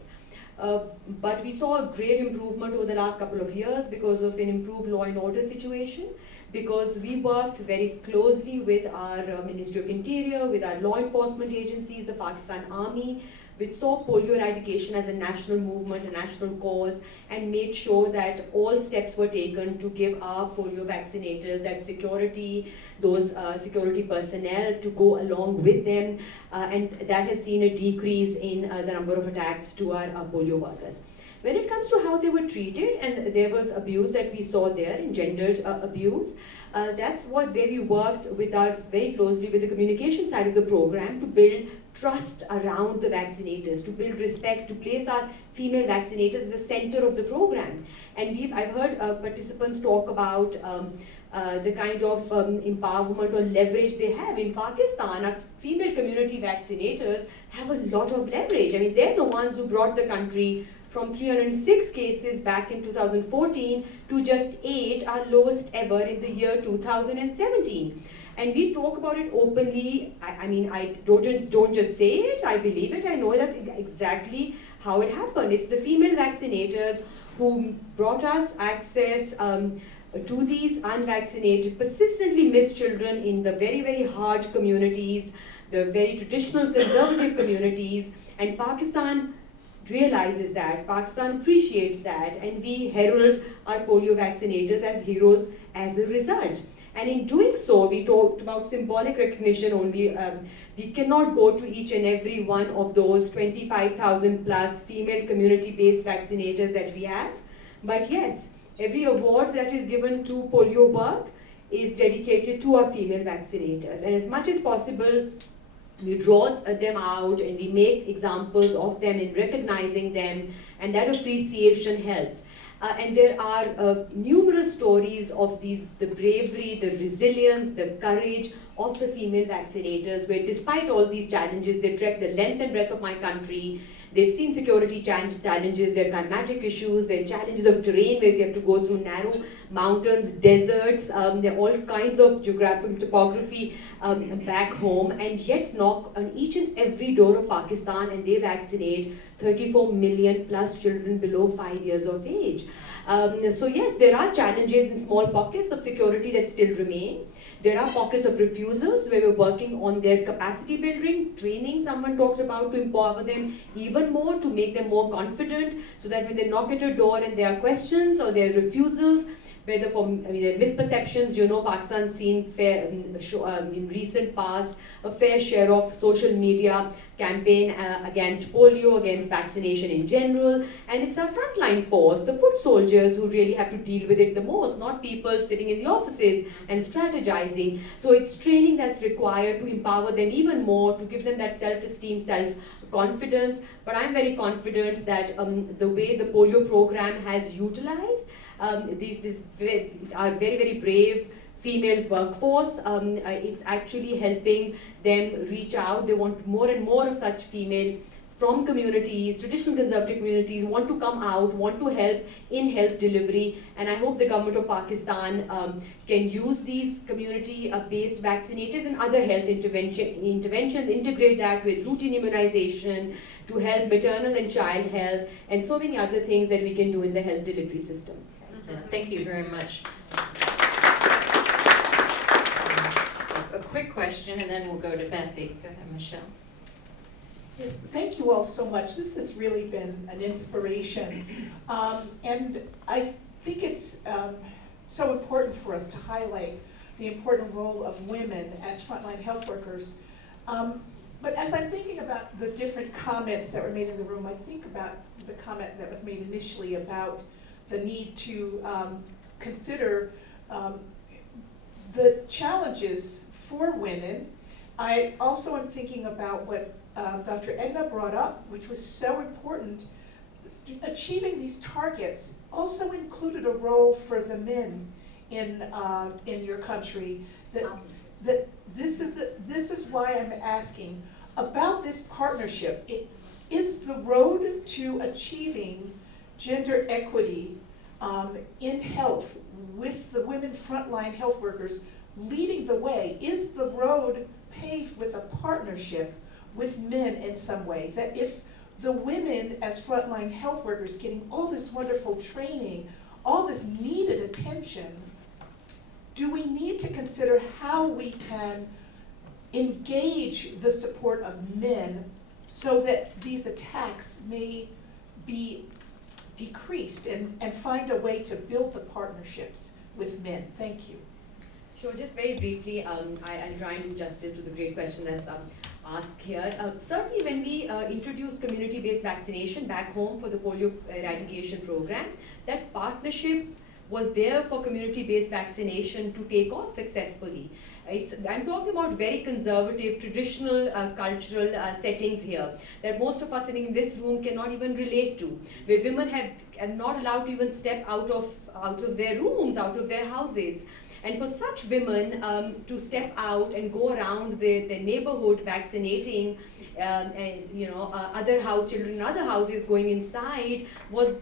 But we saw a great improvement over the last couple of years because of an improved law and order situation, because we worked very closely with our Ministry of Interior, with our law enforcement agencies, the Pakistan Army, which saw polio eradication as a national movement, a national cause, and made sure that all steps were taken to give our polio vaccinators that security, those security personnel to go along with them, and that has seen a decrease in the number of attacks to our polio workers. When it comes to how they were treated, and there was abuse that we saw there, gendered abuse, that's where we worked very closely with the communication side of the program to build trust around the vaccinators, to build respect, to place our female vaccinators at the center of the program. And I've heard participants talk about the kind of empowerment or leverage they have. In Pakistan, our female community vaccinators have a lot of leverage. I mean, they're the ones who brought the country from 306 cases back in 2014 to just 8, our lowest ever in the year 2017. And we talk about it openly. I mean, I don't just say it, I believe it. I know that's exactly how it happened. It's the female vaccinators who brought us access to these unvaccinated, persistently missed children in the very, very hard communities, the very traditional conservative communities. And Pakistan realizes that, Pakistan appreciates that, and we herald our polio vaccinators as heroes as a result. And in doing so, we talked about symbolic recognition only. We cannot go to each and every one of those 25,000 plus female community-based vaccinators that we have. But yes, every award that is given to polio work is dedicated to our female vaccinators. And as much as possible, we draw them out and we make examples of them in recognizing them, and that appreciation helps. And there are numerous stories of the bravery, the resilience, the courage of the female vaccinators, where despite all these challenges, they trek the length and breadth of my country. They've seen security challenges, their climatic issues, their challenges of terrain where they have to go through narrow mountains, deserts, there are all kinds of geographical topography back home, and yet knock on each and every door of Pakistan and they vaccinate 34 million plus children below 5 years of age. So yes, there are challenges in small pockets of security that still remain. There are pockets of refusals where we're working on their capacity building, training someone talked about, to empower them even more, to make them more confident, so that when they knock at your door and there are questions or there are refusals, whether there are misperceptions, you know, Pakistan's seen in recent past a fair share of social media campaign against polio, against vaccination in general, and it's our frontline force, the foot soldiers, who really have to deal with it the most, not people sitting in the offices and strategizing. So it's training that's required to empower them even more, to give them that self-esteem, self-confidence. But I'm very confident that the way the polio program has utilized our very, very brave female workforce, it's actually helping them reach out. They want more and more of such female from communities, traditional conservative communities, want to come out, want to help in health delivery. And I hope the government of Pakistan can use these community-based vaccinators and other health interventions, integrate that with routine immunization to help maternal and child health, and so many other things that we can do in the health delivery system. Thank you very much. A quick question, and then we'll go to Bethy. Go ahead, Michelle. Yes, thank you all so much. This has really been an inspiration. And I think it's so important for us to highlight the important role of women as frontline health workers. But as I'm thinking about the different comments that were made in the room, I think about the comment that was made initially about the need to consider the challenges for women. I also am thinking about what Dr. Edna brought up, which was so important. Achieving these targets also included a role for the men in your country. That this is why I'm asking about this partnership. Is the road to achieving gender equity in health, with the women frontline health workers leading the way? Is the road paved with a partnership with men in some way? That if the women as frontline health workers getting all this wonderful training, all this needed attention, do we need to consider how we can engage the support of men so that these attacks may be decreased and find a way to build the partnerships with men? Thank you. Sure, just very briefly, I'll try and do justice to the great question that's asked here. Certainly when we introduced community-based vaccination back home for the polio eradication program, that partnership was there for community-based vaccination to take off successfully. I'm talking about very conservative, traditional, cultural settings here that most of us sitting in this room cannot even relate to, where women are not allowed to even step out of their rooms, out of their houses. And for such women to step out and go around their neighborhood vaccinating, other house children in other houses going inside was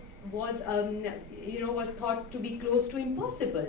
thought to be close to impossible.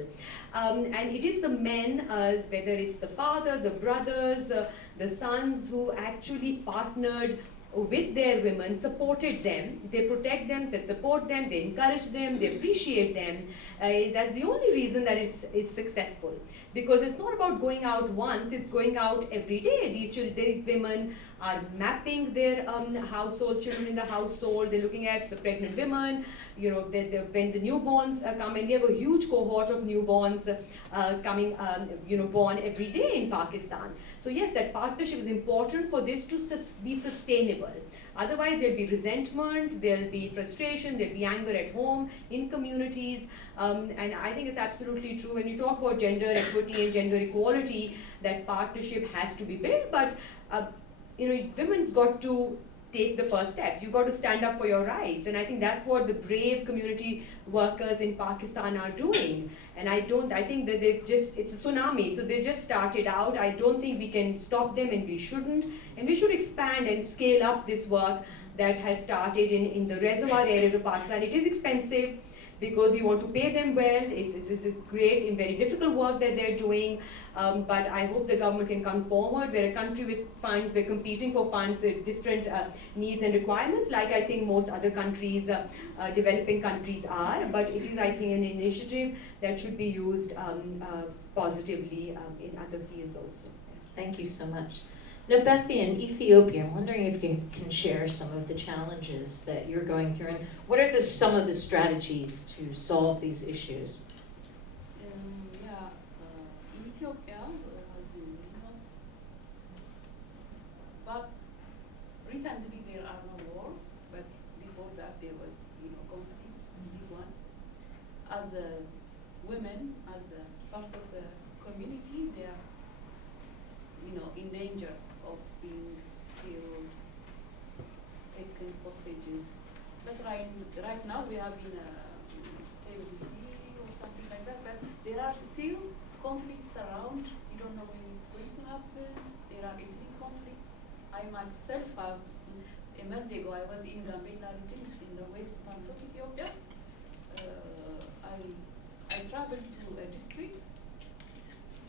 And it is the men, whether it's the father, the brothers, the sons, who actually partnered with their women, supported them, they protect them, they support them, they encourage them, they appreciate them. That's the only reason that it's successful. Because it's not about going out once, it's going out every day. These women are mapping their household, children in the household, they're looking at the pregnant women, when the newborns come, and we have a huge cohort of newborns coming, born every day in Pakistan. So yes, that partnership is important for this to be sustainable. Otherwise, there'll be resentment, there'll be frustration, there'll be anger at home, in communities, and I think it's absolutely true when you talk about gender equity and gender equality, that partnership has to be built, but women's got to take the first step. You've got to stand up for your rights, and I think that's what the brave community workers in Pakistan are doing. And I think that it's a tsunami, so they just started out. I don't think we can stop them, and we shouldn't. And we should expand and scale up this work that has started in the reservoir areas of Pakistan. It is expensive because we want to pay them well. It's great and very difficult work that they're doing. But I hope the government can come forward. We're a country with funds, we're competing for funds with different needs and requirements, like I think most other countries, developing countries are. But it is, I think, an initiative that should be used positively in other fields also. Thank you so much. Now, Bethy, in Ethiopia, I'm wondering if you can share some of the challenges that you're going through, and what are some of the strategies to solve these issues? In Ethiopia, as you know, but recently there are no war, but before that there was, conflicts, big one. As women, as a part of the community, they are, in danger of being killed, taken hostages. But right now we have been stability or something like that, but there are still conflicts around. You don't know when it's going to happen. There are ethnic conflicts. I myself have, a month ago, I was in Gambela region, in the west part of Ethiopia. I traveled to a district.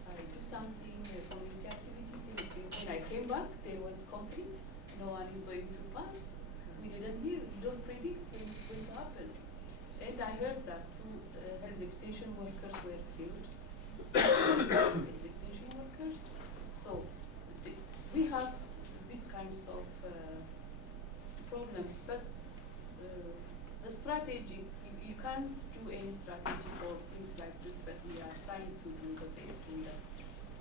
I do something, community activities. When I came back, there was conflict. No one is going to pass. We didn't hear. We don't predict when it's going to happen. And I heard that two health extension workers were killed. Health extension workers. So we have these kinds of problems, but the strategy, you can't do any strategy for things like this, but we are trying to do the best in that.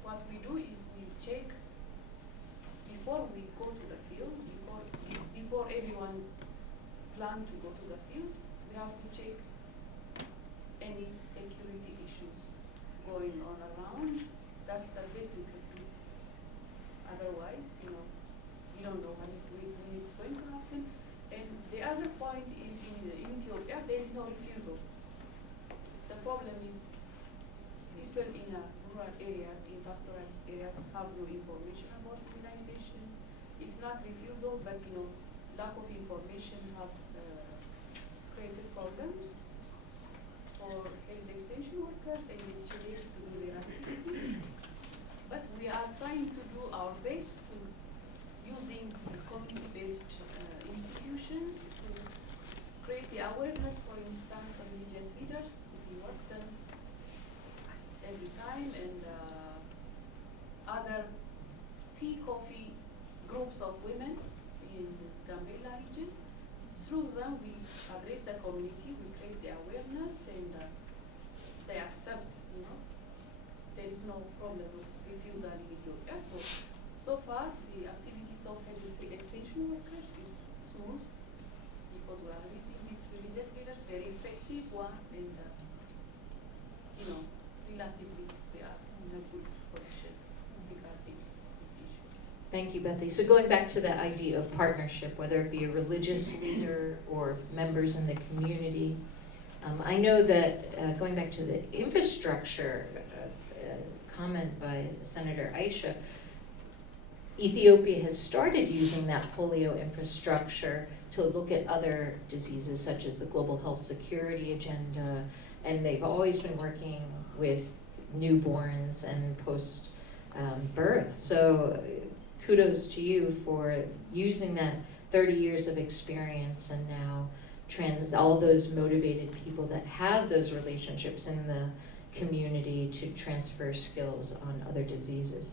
What we do is we check before we go to the field, before everyone plan to go to the field, we have to check any security issues going on around. That's the best we can do. Otherwise, you don't know when it's going to happen. And the other point is in Ethiopia, there is no refusal. The problem is people in rural areas, in pastoralist areas, have no information about immunization. It's not refusal, but lack of information have created problems for health extension workers and engineers to do their activities. But we are trying to do our best to using community-based institutions to create the awareness, for instance, of religious leaders. We work them every time, and other tea, coffee groups of women. in Gambela region. Through them, we address the community, we create the awareness, and they accept, there is no problem with refusal in Ethiopia. So far, the activities of the extension workers is smooth because we are using these religious leaders, very effective one, and relatively they are in a good position regarding this issue. Thank you, Bethy. So going back to the idea of partnership, whether it be a religious leader or members in the community, I know that going back to the infrastructure comment by Senator Aisha, Ethiopia has started using that polio infrastructure to look at other diseases such as the Global Health Security Agenda, and they've always been working with newborns and post-birth. So kudos to you for using that 30 years of experience and now all those motivated people that have those relationships in the community to transfer skills on other diseases.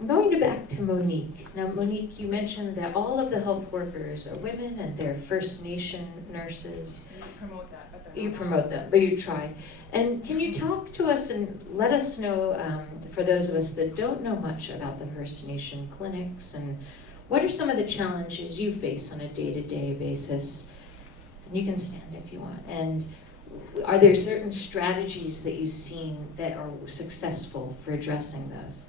I'm going back to Monique. Now, Monique, you mentioned that all of the health workers are women and they're First Nation nurses. You promote that, but You promote that, but you try. And can you talk to us and let us know, for those of us that don't know much about the First Nation clinics, and what are some of the challenges you face on a day-to-day basis? And you can stand if you want. And are there certain strategies that you've seen that are successful for addressing those?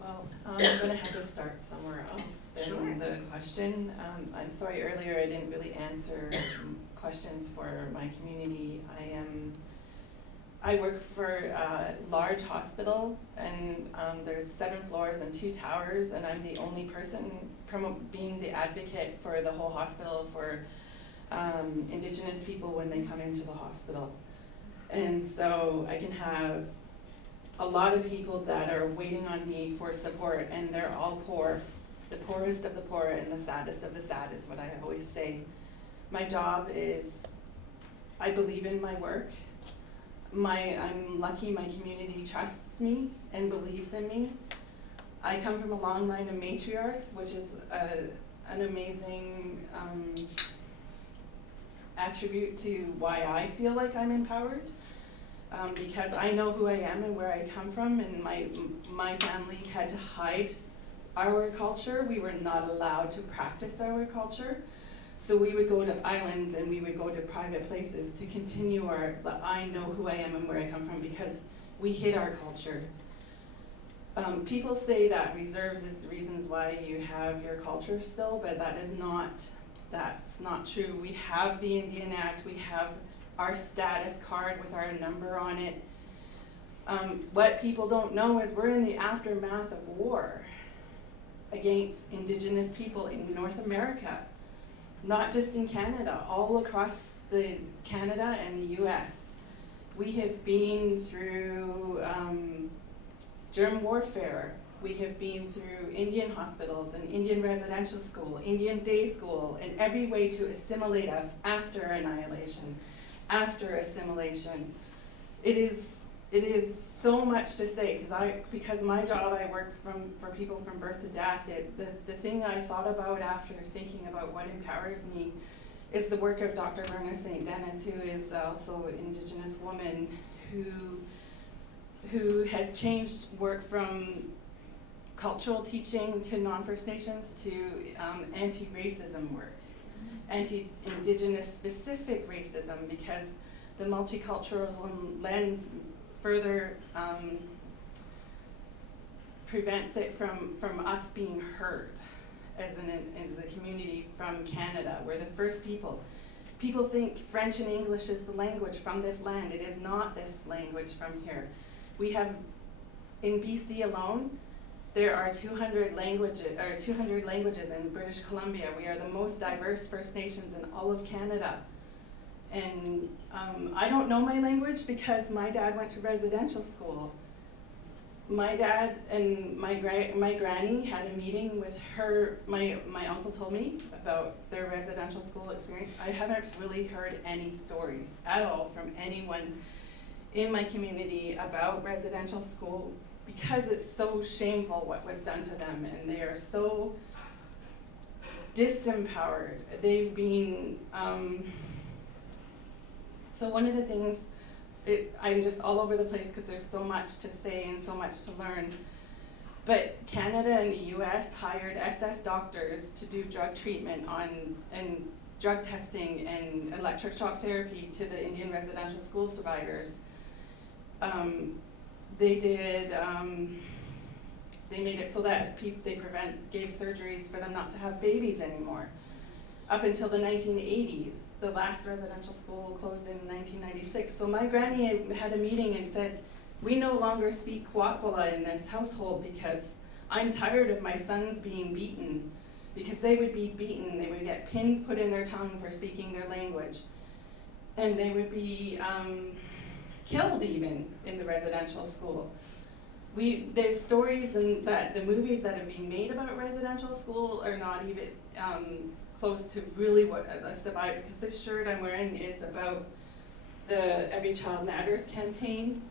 Well, I'm going to have to start somewhere else than the question. I'm sorry, earlier I didn't really answer questions for my community. I work for a large hospital, and there's 7 floors and 2 towers, and I'm the only person being the advocate for the whole hospital for Indigenous people when they come into the hospital. And so I can have a lot of people that are waiting on me for support, and they're all poor. The poorest of the poor and the saddest of the sad is what I always say. My job is, I believe in my work. I'm lucky my community trusts me and believes in me. I come from a long line of matriarchs, which is an amazing attribute to why I feel like I'm empowered. Because I know who I am and where I come from, and my family had to hide our culture. We were not allowed to practice our culture. So we would go to islands and we would go to private places to continue I know who I am and where I come from, because we hid our culture. People say that reserves is the reasons why you have your culture still, but that's not true. We have the Indian Act, we have our status card with our number on it. What people don't know is we're in the aftermath of war against Indigenous people in North America, not just in Canada, all across Canada and the US. We have been through germ warfare. We have been through Indian hospitals and Indian residential school, Indian day school, in every way to assimilate us after annihilation, after assimilation. It is so much to say, because my job, I work for people from birth to death. The thing I thought about after thinking about what empowers me is the work of Dr. Verna St. Dennis, who is also an Indigenous woman who has changed work from cultural teaching to non-First Nations to anti-racism work, anti-Indigenous specific racism, because the multiculturalism lens further prevents it from us being heard as a community from Canada. We're the first people. People think French and English is the language from this land. It is not this language from here. We have, in BC alone, there are 200 languages in British Columbia. We are the most diverse First Nations in all of Canada. And I don't know my language because my dad went to residential school. My dad and my granny had a meeting with her, my uncle told me about their residential school experience. I haven't really heard any stories at all from anyone in my community about residential school, because it's so shameful what was done to them, and they are so disempowered. They've been, so one of the things, I'm just all over the place because there's so much to say and so much to learn. But Canada and the US hired SS doctors to do drug treatment and drug testing and electric shock therapy to the Indian residential school survivors. They made it so that they gave surgeries for them not to have babies anymore. Up until the 1980s, the last residential school closed in 1996. So my granny had a meeting and said, we no longer speak Kwakwala in this household because I'm tired of my sons being beaten, because they would be beaten. They would get pins put in their tongue for speaking their language. And they would be killed even in the residential school. The stories and the movies that have been made about residential school are not even close to really what a survivor, because this shirt I'm wearing is about the Every Child Matters campaign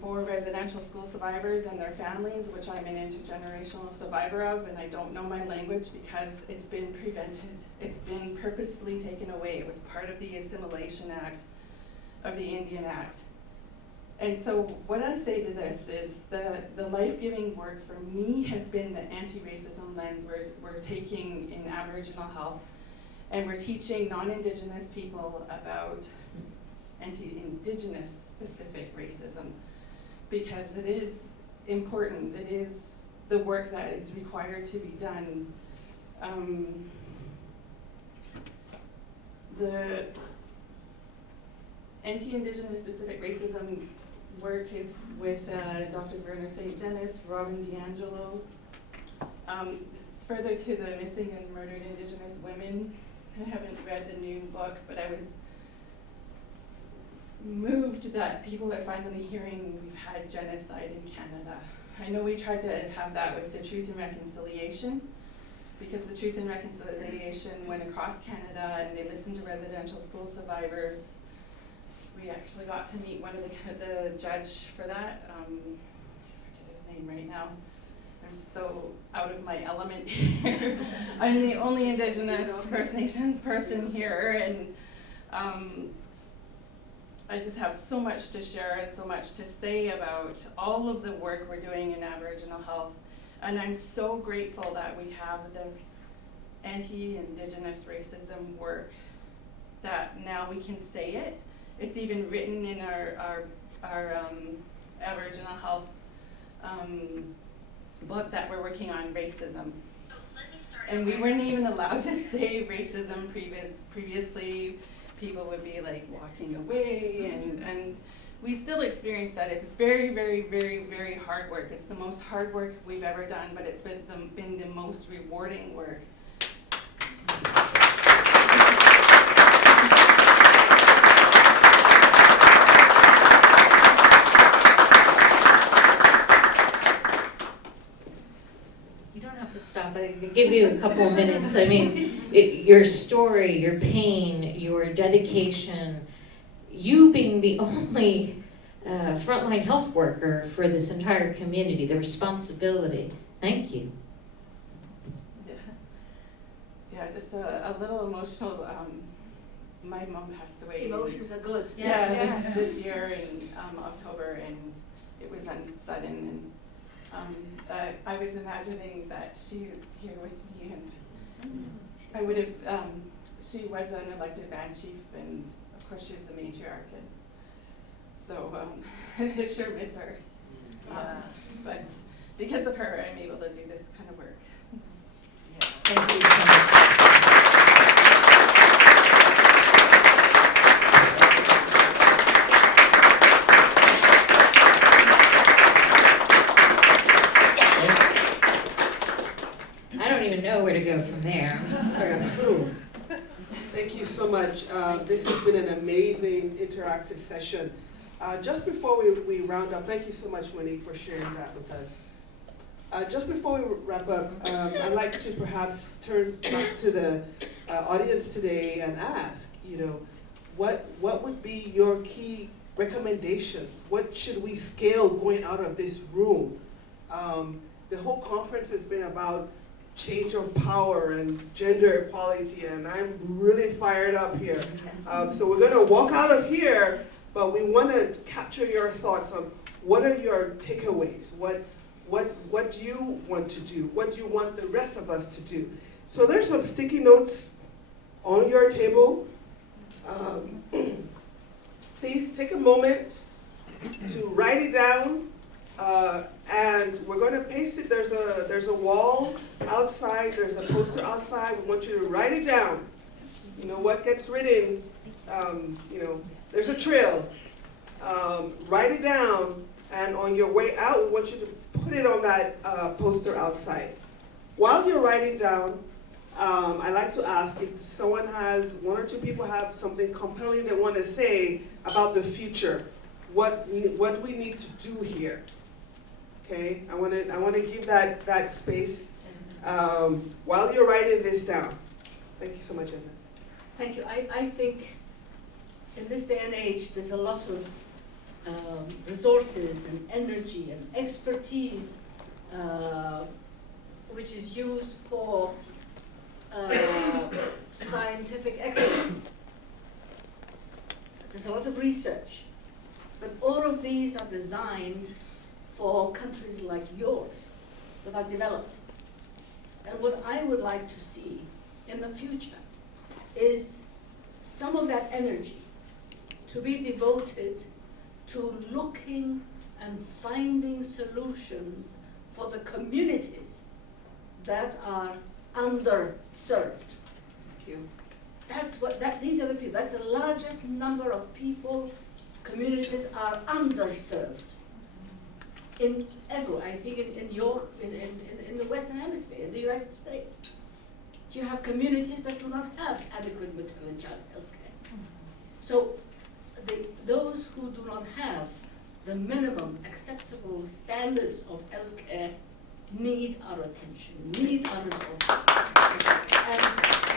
for residential school survivors and their families, which I'm an intergenerational survivor of, and I don't know my language because it's been prevented. It's been purposefully taken away. It was part of the Assimilation Act of the Indian Act. And so what I say to this is the life-giving work for me has been the anti-racism lens we're taking in Aboriginal health, and we're teaching non-Indigenous people about anti-Indigenous specific racism, because it is important. It is the work that is required to be done. The anti-Indigenous specific racism work is with Dr. Werner St. Dennis, Robin DiAngelo. Further to the missing and murdered Indigenous women, I haven't read the new book, but I was moved that people are finally hearing we've had genocide in Canada. I know we tried to have that with the Truth and Reconciliation, because the Truth and Reconciliation went across Canada and they listened to residential school survivors. We actually got to meet one of the judge for that. I forget his name right now. I'm so out of my element here. I'm the only Indigenous First Nations person here, and I just have so much to share and so much to say about all of the work we're doing in Aboriginal health. And I'm so grateful that we have this anti-Indigenous racism work, that now we can say it. It's even written in our Aboriginal health book that we're working on, racism. And we weren't even allowed to say racism previously. People would be like walking away, and we still experience that. It's very, very, very, very hard work. It's the most hard work we've ever done, but it's been the most rewarding work. Stop. I can give you a couple of minutes. I mean, your story, your pain, your dedication, you being the only frontline health worker for this entire community, the responsibility. Thank you. Yeah, just a little emotional. My mom passed away. Emotions are good. Yeah, this year in October, and it was sudden. And I was imagining that she was here with me, and I would have, she was an elected band chief, and of course she's the matriarch, and so I sure miss her. But because of her, I'm able to do this kind of work. Yeah. Thank you so much. Know where to go from there. I'm just sort of fooled. Thank you so much. This has been an amazing interactive session. Just before we round up, thank you so much, Monique, for sharing that with us. Just before we wrap up, I'd like to perhaps turn back to the audience today and ask, what would be your key recommendations? What should we scale going out of this room? The whole conference has been about change of power and gender equality, and I'm really fired up here. So we're going to walk out of here, but we want to capture your thoughts on what are your takeaways? What do you want to do? What do you want the rest of us to do? So there's some sticky notes on your table. Please take a moment to write it down, and we're going to paste it. There's a wall outside. There's a poster outside. We want you to write it down. You know what gets written. There's a trail. Write it down, and on your way out, we want you to put it on that poster outside. While you're writing down, I'd like to ask if someone has, one or two people have something compelling they want to say about the future. What we need to do here. Okay, I want to give that space while you're writing this down. Thank you so much, Edna. Thank you. I think in this day and age, there's a lot of resources and energy and expertise which is used for scientific excellence. There's a lot of research, but all of these are designed for countries like yours that are developed. And what I would like to see in the future is some of that energy to be devoted to looking and finding solutions for the communities that are underserved. Thank you. These are the people, that's the largest number of people, communities are underserved. Everywhere, I think in the Western Hemisphere, in the United States, you have communities that do not have adequate maternal and child health care. So those who do not have the minimum acceptable standards of health care need our attention, need our resources. And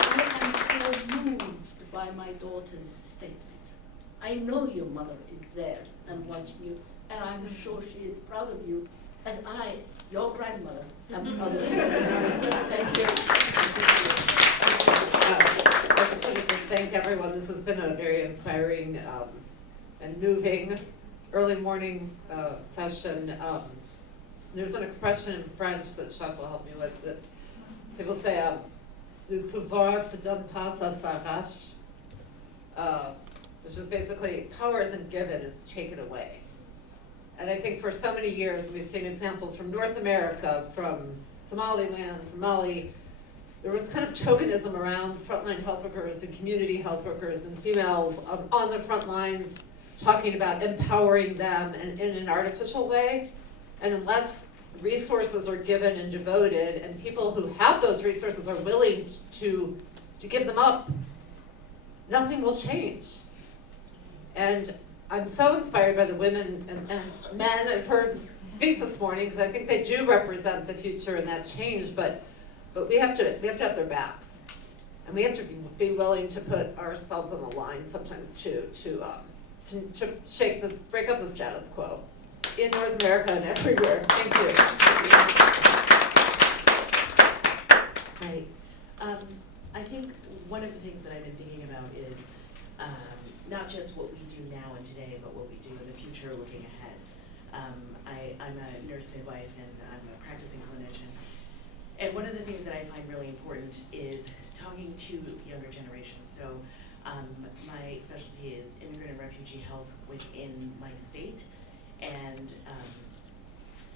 I am so moved by my daughter's statement. I know your mother is there and watching you, and I'm sure she is proud of you, as I, your grandmother, am proud of you. Thank you. I just wanted to thank everyone. This has been a very inspiring and moving early morning session. There's an expression in French that Chef will help me with that people say, le pouvoir se donne pas, ça s'arrache. Which is basically, power isn't given, it's taken away. And I think for so many years, we've seen examples from North America, from Somaliland, from Mali, there was kind of tokenism around frontline health workers and community health workers and females on the front lines, talking about empowering them in an artificial way. And unless resources are given and devoted, and people who have those resources are willing to give them up, nothing will change. And I'm so inspired by the women and men I've heard speak this morning, because I think they do represent the future and that change, but we have to have their backs. And we have to be willing to put ourselves on the line sometimes to break up the status quo in North America and everywhere. Thank you. Hi. I think one of the things that I've been thinking about is not just what we do now and today, but what we do in the future looking ahead. I'm a nurse midwife and I'm a practicing clinician. And one of the things that I find really important is talking to younger generations. So my specialty is immigrant and refugee health within my state. And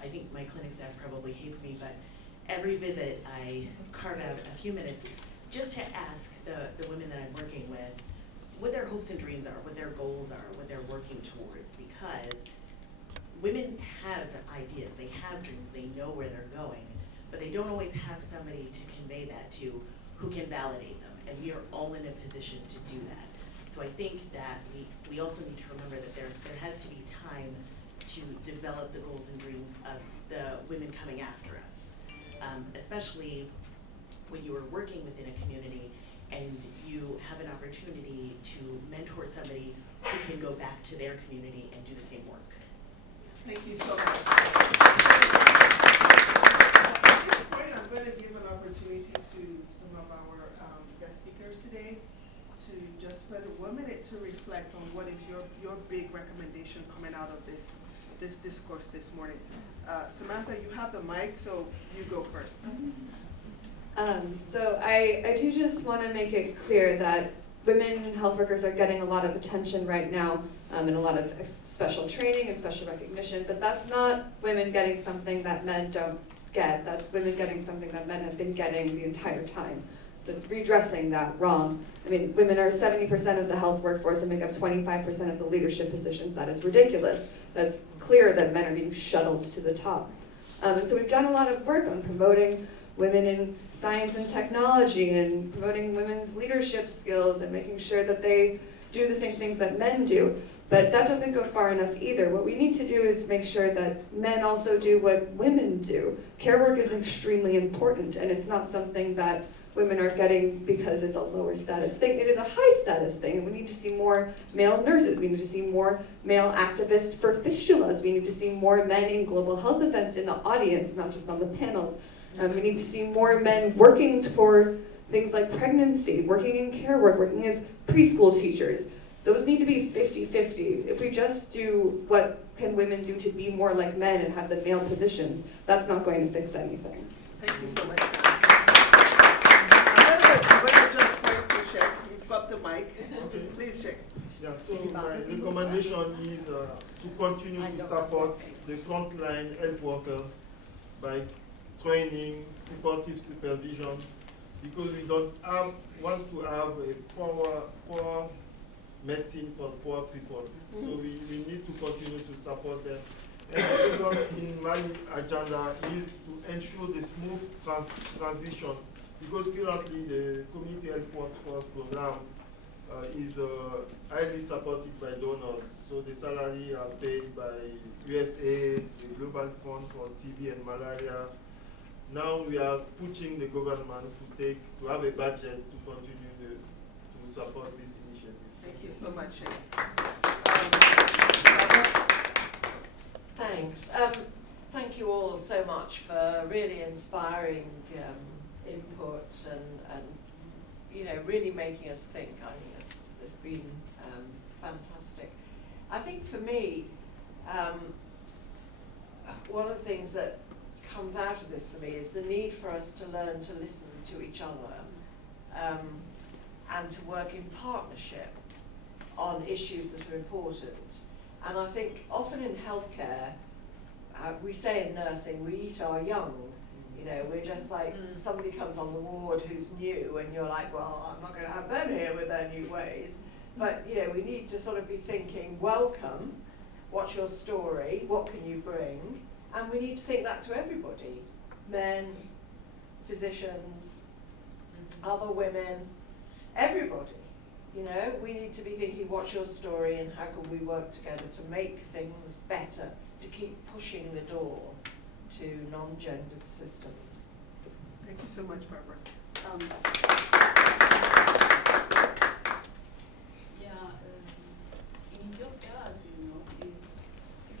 I think my clinic staff probably hates me, but every visit I carve out a few minutes just to ask the women that I'm working with what their hopes and dreams are, what their goals are, what they're working towards, because women have ideas, they have dreams, they know where they're going, but they don't always have somebody to convey that to who can validate them, and we are all in a position to do that. So I think that we also need to remember that there has to be time to develop the goals and dreams of the women coming after us, especially when you are working within a community and you have an opportunity to mentor somebody who can go back to their community and do the same work. Thank you so much. At this point, I'm going to give an opportunity opportunity to some of our guest speakers today to just spend 1 minute to reflect on what is your big recommendation coming out of this discourse this morning. Samantha, you have the mic, so you go first. So I do just want to make it clear that women health workers are getting a lot of attention right now and a lot of special training and special recognition, but that's not women getting something that men don't get. That's women getting something that men have been getting the entire time. So it's redressing that wrong. I mean, women are 70% of the health workforce and make up 25% of the leadership positions. That is ridiculous. That's clear that men are being shuttled to the top. And so we've done a lot of work on promoting women in science and technology and promoting women's leadership skills and making sure that they do the same things that men do. But that doesn't go far enough either. What we need to do is make sure that men also do what women do. Care work is extremely important, and it's not something that women are getting because it's a lower status thing. It is a high status thing. We need to see more male nurses. We need to see more male activists for fistulas. We need to see more men in global health events in the audience, not just on the panels. We need to see more men working for things like pregnancy, working in care work, working as preschool teachers. Those need to be 50-50. If we just do what can women do to be more like men and have the male positions, that's not going to fix anything. Thank you so much. I'm going to just point to Sheikh. You've got the mic. Okay. Please, Sheikh. Yeah, so my recommendation is to continue to support the frontline health workers by training, supportive supervision, because we don't want to have a poor medicine for poor people. So we need to continue to support them. And the second in my agenda is to ensure the smooth transition, because currently the community health workforce program is highly supported by donors. So the salary are paid by USAID, the Global Fund for TB and Malaria. Now we are pushing the government to have a budget to continue to support this initiative. Thank you so much, Sheikh. Thanks. Thank you all so much for really inspiring input and you know, really making us think. I think it's been fantastic. I think for me, one of the things that comes out of this for me is the need for us to learn to listen to each other and to work in partnership on issues that are important. And I think often in healthcare, we say in nursing, we eat our young. You know, we're just like, somebody comes on the ward who's new and you're like, well, I'm not going to have them here with their new ways. But, you know, we need to sort of be thinking, welcome, what's your story, what can you bring? And we need to think that to everybody, men, physicians, other women, everybody. You know, we need to be thinking, what's your story and how can we work together to make things better, to keep pushing the door to non-gendered systems. Thank you so much, Barbara. In Ethiopia, as you know,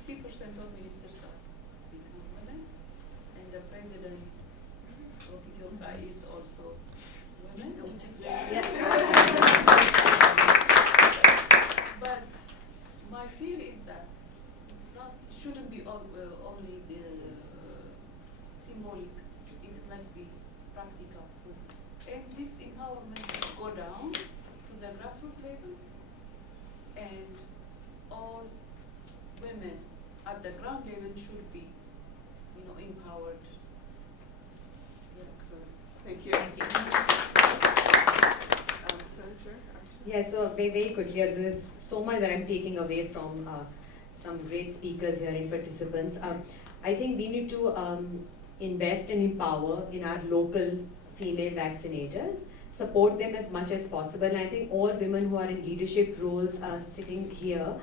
50% of ministers are become women, and the president of Ethiopia is also women, which is very But my fear is that it shouldn't be only symbolic, it must be practical. And this empowerment should go down to the grassroots level, and all women at the ground level should be, you know, empowered. Thank you. Yeah, so very quickly, there's so much that I'm taking away from some great speakers here and participants. I think we need to invest and empower in our local female vaccinators, support them as much as possible. And I think all women who are in leadership roles sitting here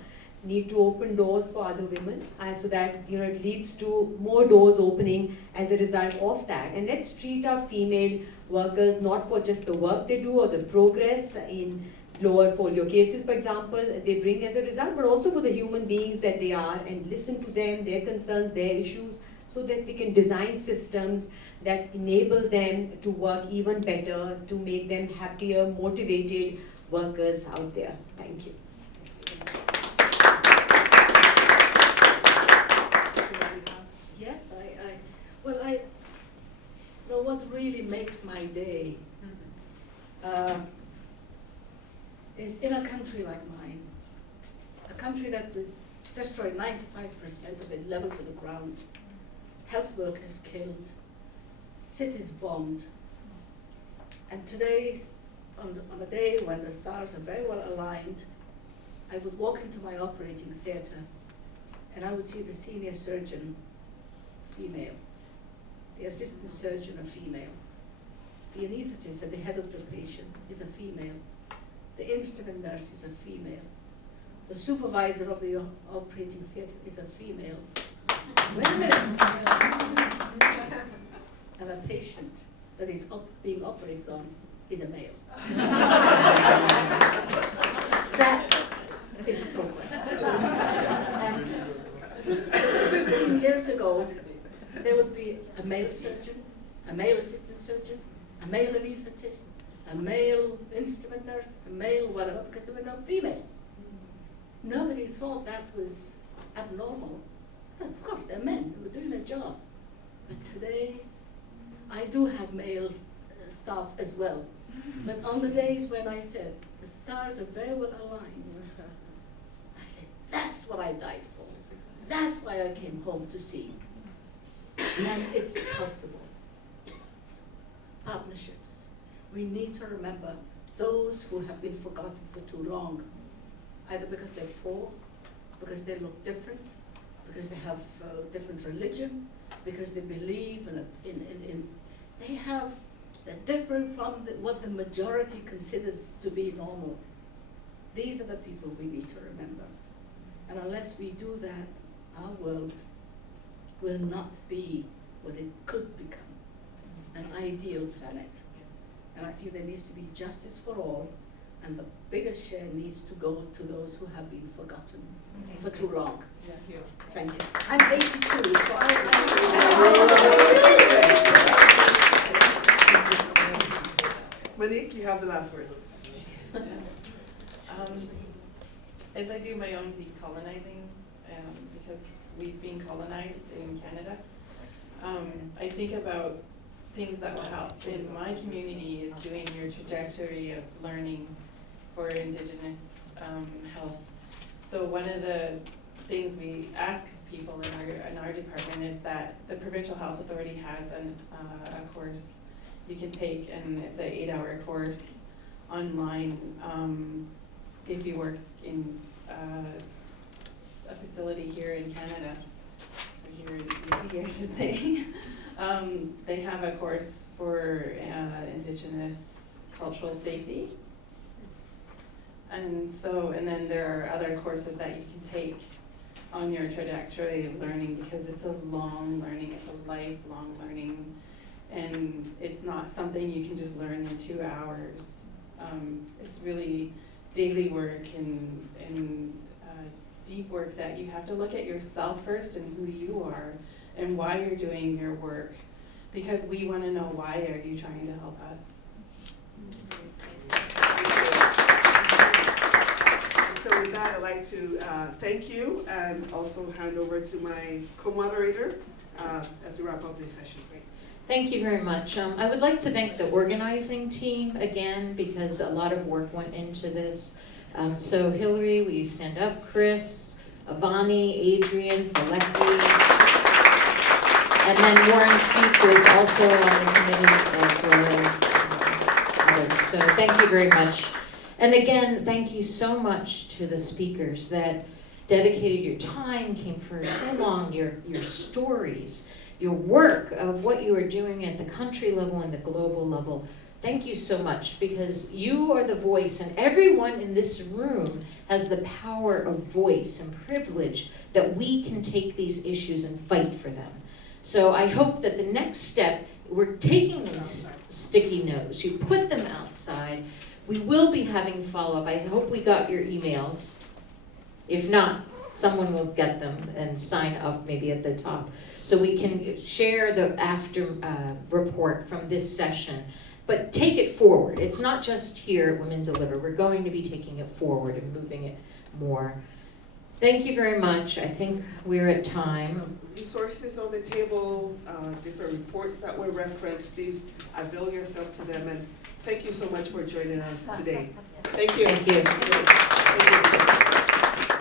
need to open doors for other women so that, you know, it leads to more doors opening as a result of that. And let's treat our female workers not for just the work they do or the progress in lower polio cases, for example, they bring as a result, but also for the human beings that they are, and listen to them, their concerns, their issues, so that we can design systems that enable them to work even better, to make them happier, motivated workers out there. Thank you. Yes, what really makes my day is in a country like mine, a country that was destroyed, 95% of it leveled to the ground, health workers killed, cities bombed, and today, on a day when the stars are very well aligned, I would walk into my operating theatre and I would see the senior surgeon, female, the assistant surgeon, a female, the anaesthetist at the head of the patient is a female, the instrument nurse is a female, the supervisor of the operating theatre is a female. Wait a minute. And a patient that is being operated on is a male. That is progress. And 15 years ago, there would be a male surgeon, a male assistant surgeon, a male anaesthetist, a male instrument nurse, a male whatever, because there were no females. Nobody thought that was abnormal. Of course, they're men who were doing their job. But today, I do have male staff as well. But on the days when I said, the stars are very well aligned, I said, that's what I died for. That's why I came home to see. And it's possible. Partnerships. We need to remember those who have been forgotten for too long, either because they're poor, because they look different, because they have different religion, because they believe they're different from what the majority considers to be normal. These are the people we need to remember. And unless we do that, our world will not be what it could become, an ideal planet. And I think there needs to be justice for all, and the biggest share needs to go to those who have been forgotten for too long. Thank you. I'm 82, so Monique, you have the last word. As I do my own decolonizing, because we've been colonized in Canada, I think about things that will help. In my community is doing your trajectory of learning for Indigenous health. So one of the things we ask people in our department is that the Provincial Health Authority has a course you can take, and it's an 8-hour course online if you work in a facility here in Canada, or here in BC, I should say. They have a course for Indigenous cultural safety. And then there are other courses that you can take on your trajectory of learning, because it's a long learning, it's a lifelong learning, and it's not something you can just learn in 2 hours. It's really daily work and deep work that you have to look at yourself first and who you are and why you're doing your work, because we want to know why are you trying to help us. So with that, I'd like to thank you and also hand over to my co-moderator as we wrap up this session. Thank you very much. I would like to thank the organizing team again, because a lot of work went into this. So Hillary, will you stand up? Chris, Avani, Adrian, Valecki, and then Warren Feek was also on the committee as well as others. So thank you very much. And again, thank you so much to the speakers that dedicated your time, came for so long, your stories, your work of what you are doing at the country level and the global level. Thank you so much, because you are the voice, and everyone in this room has the power of voice and privilege that we can take these issues and fight for them. So I hope that the next step, we're taking these sticky notes, you put them outside. We will be having follow-up. I hope we got your emails. If not, someone will get them and sign up maybe at the top. so we can share the after report from this session. But take it forward. It's not just here at Women Deliver. We're going to be taking it forward and moving it more. Thank you very much. I think we're at time. Resources on the table, different reports that were referenced. Please avail yourself to them, and thank you so much for joining us today. Thank you. Thank you. Thank you.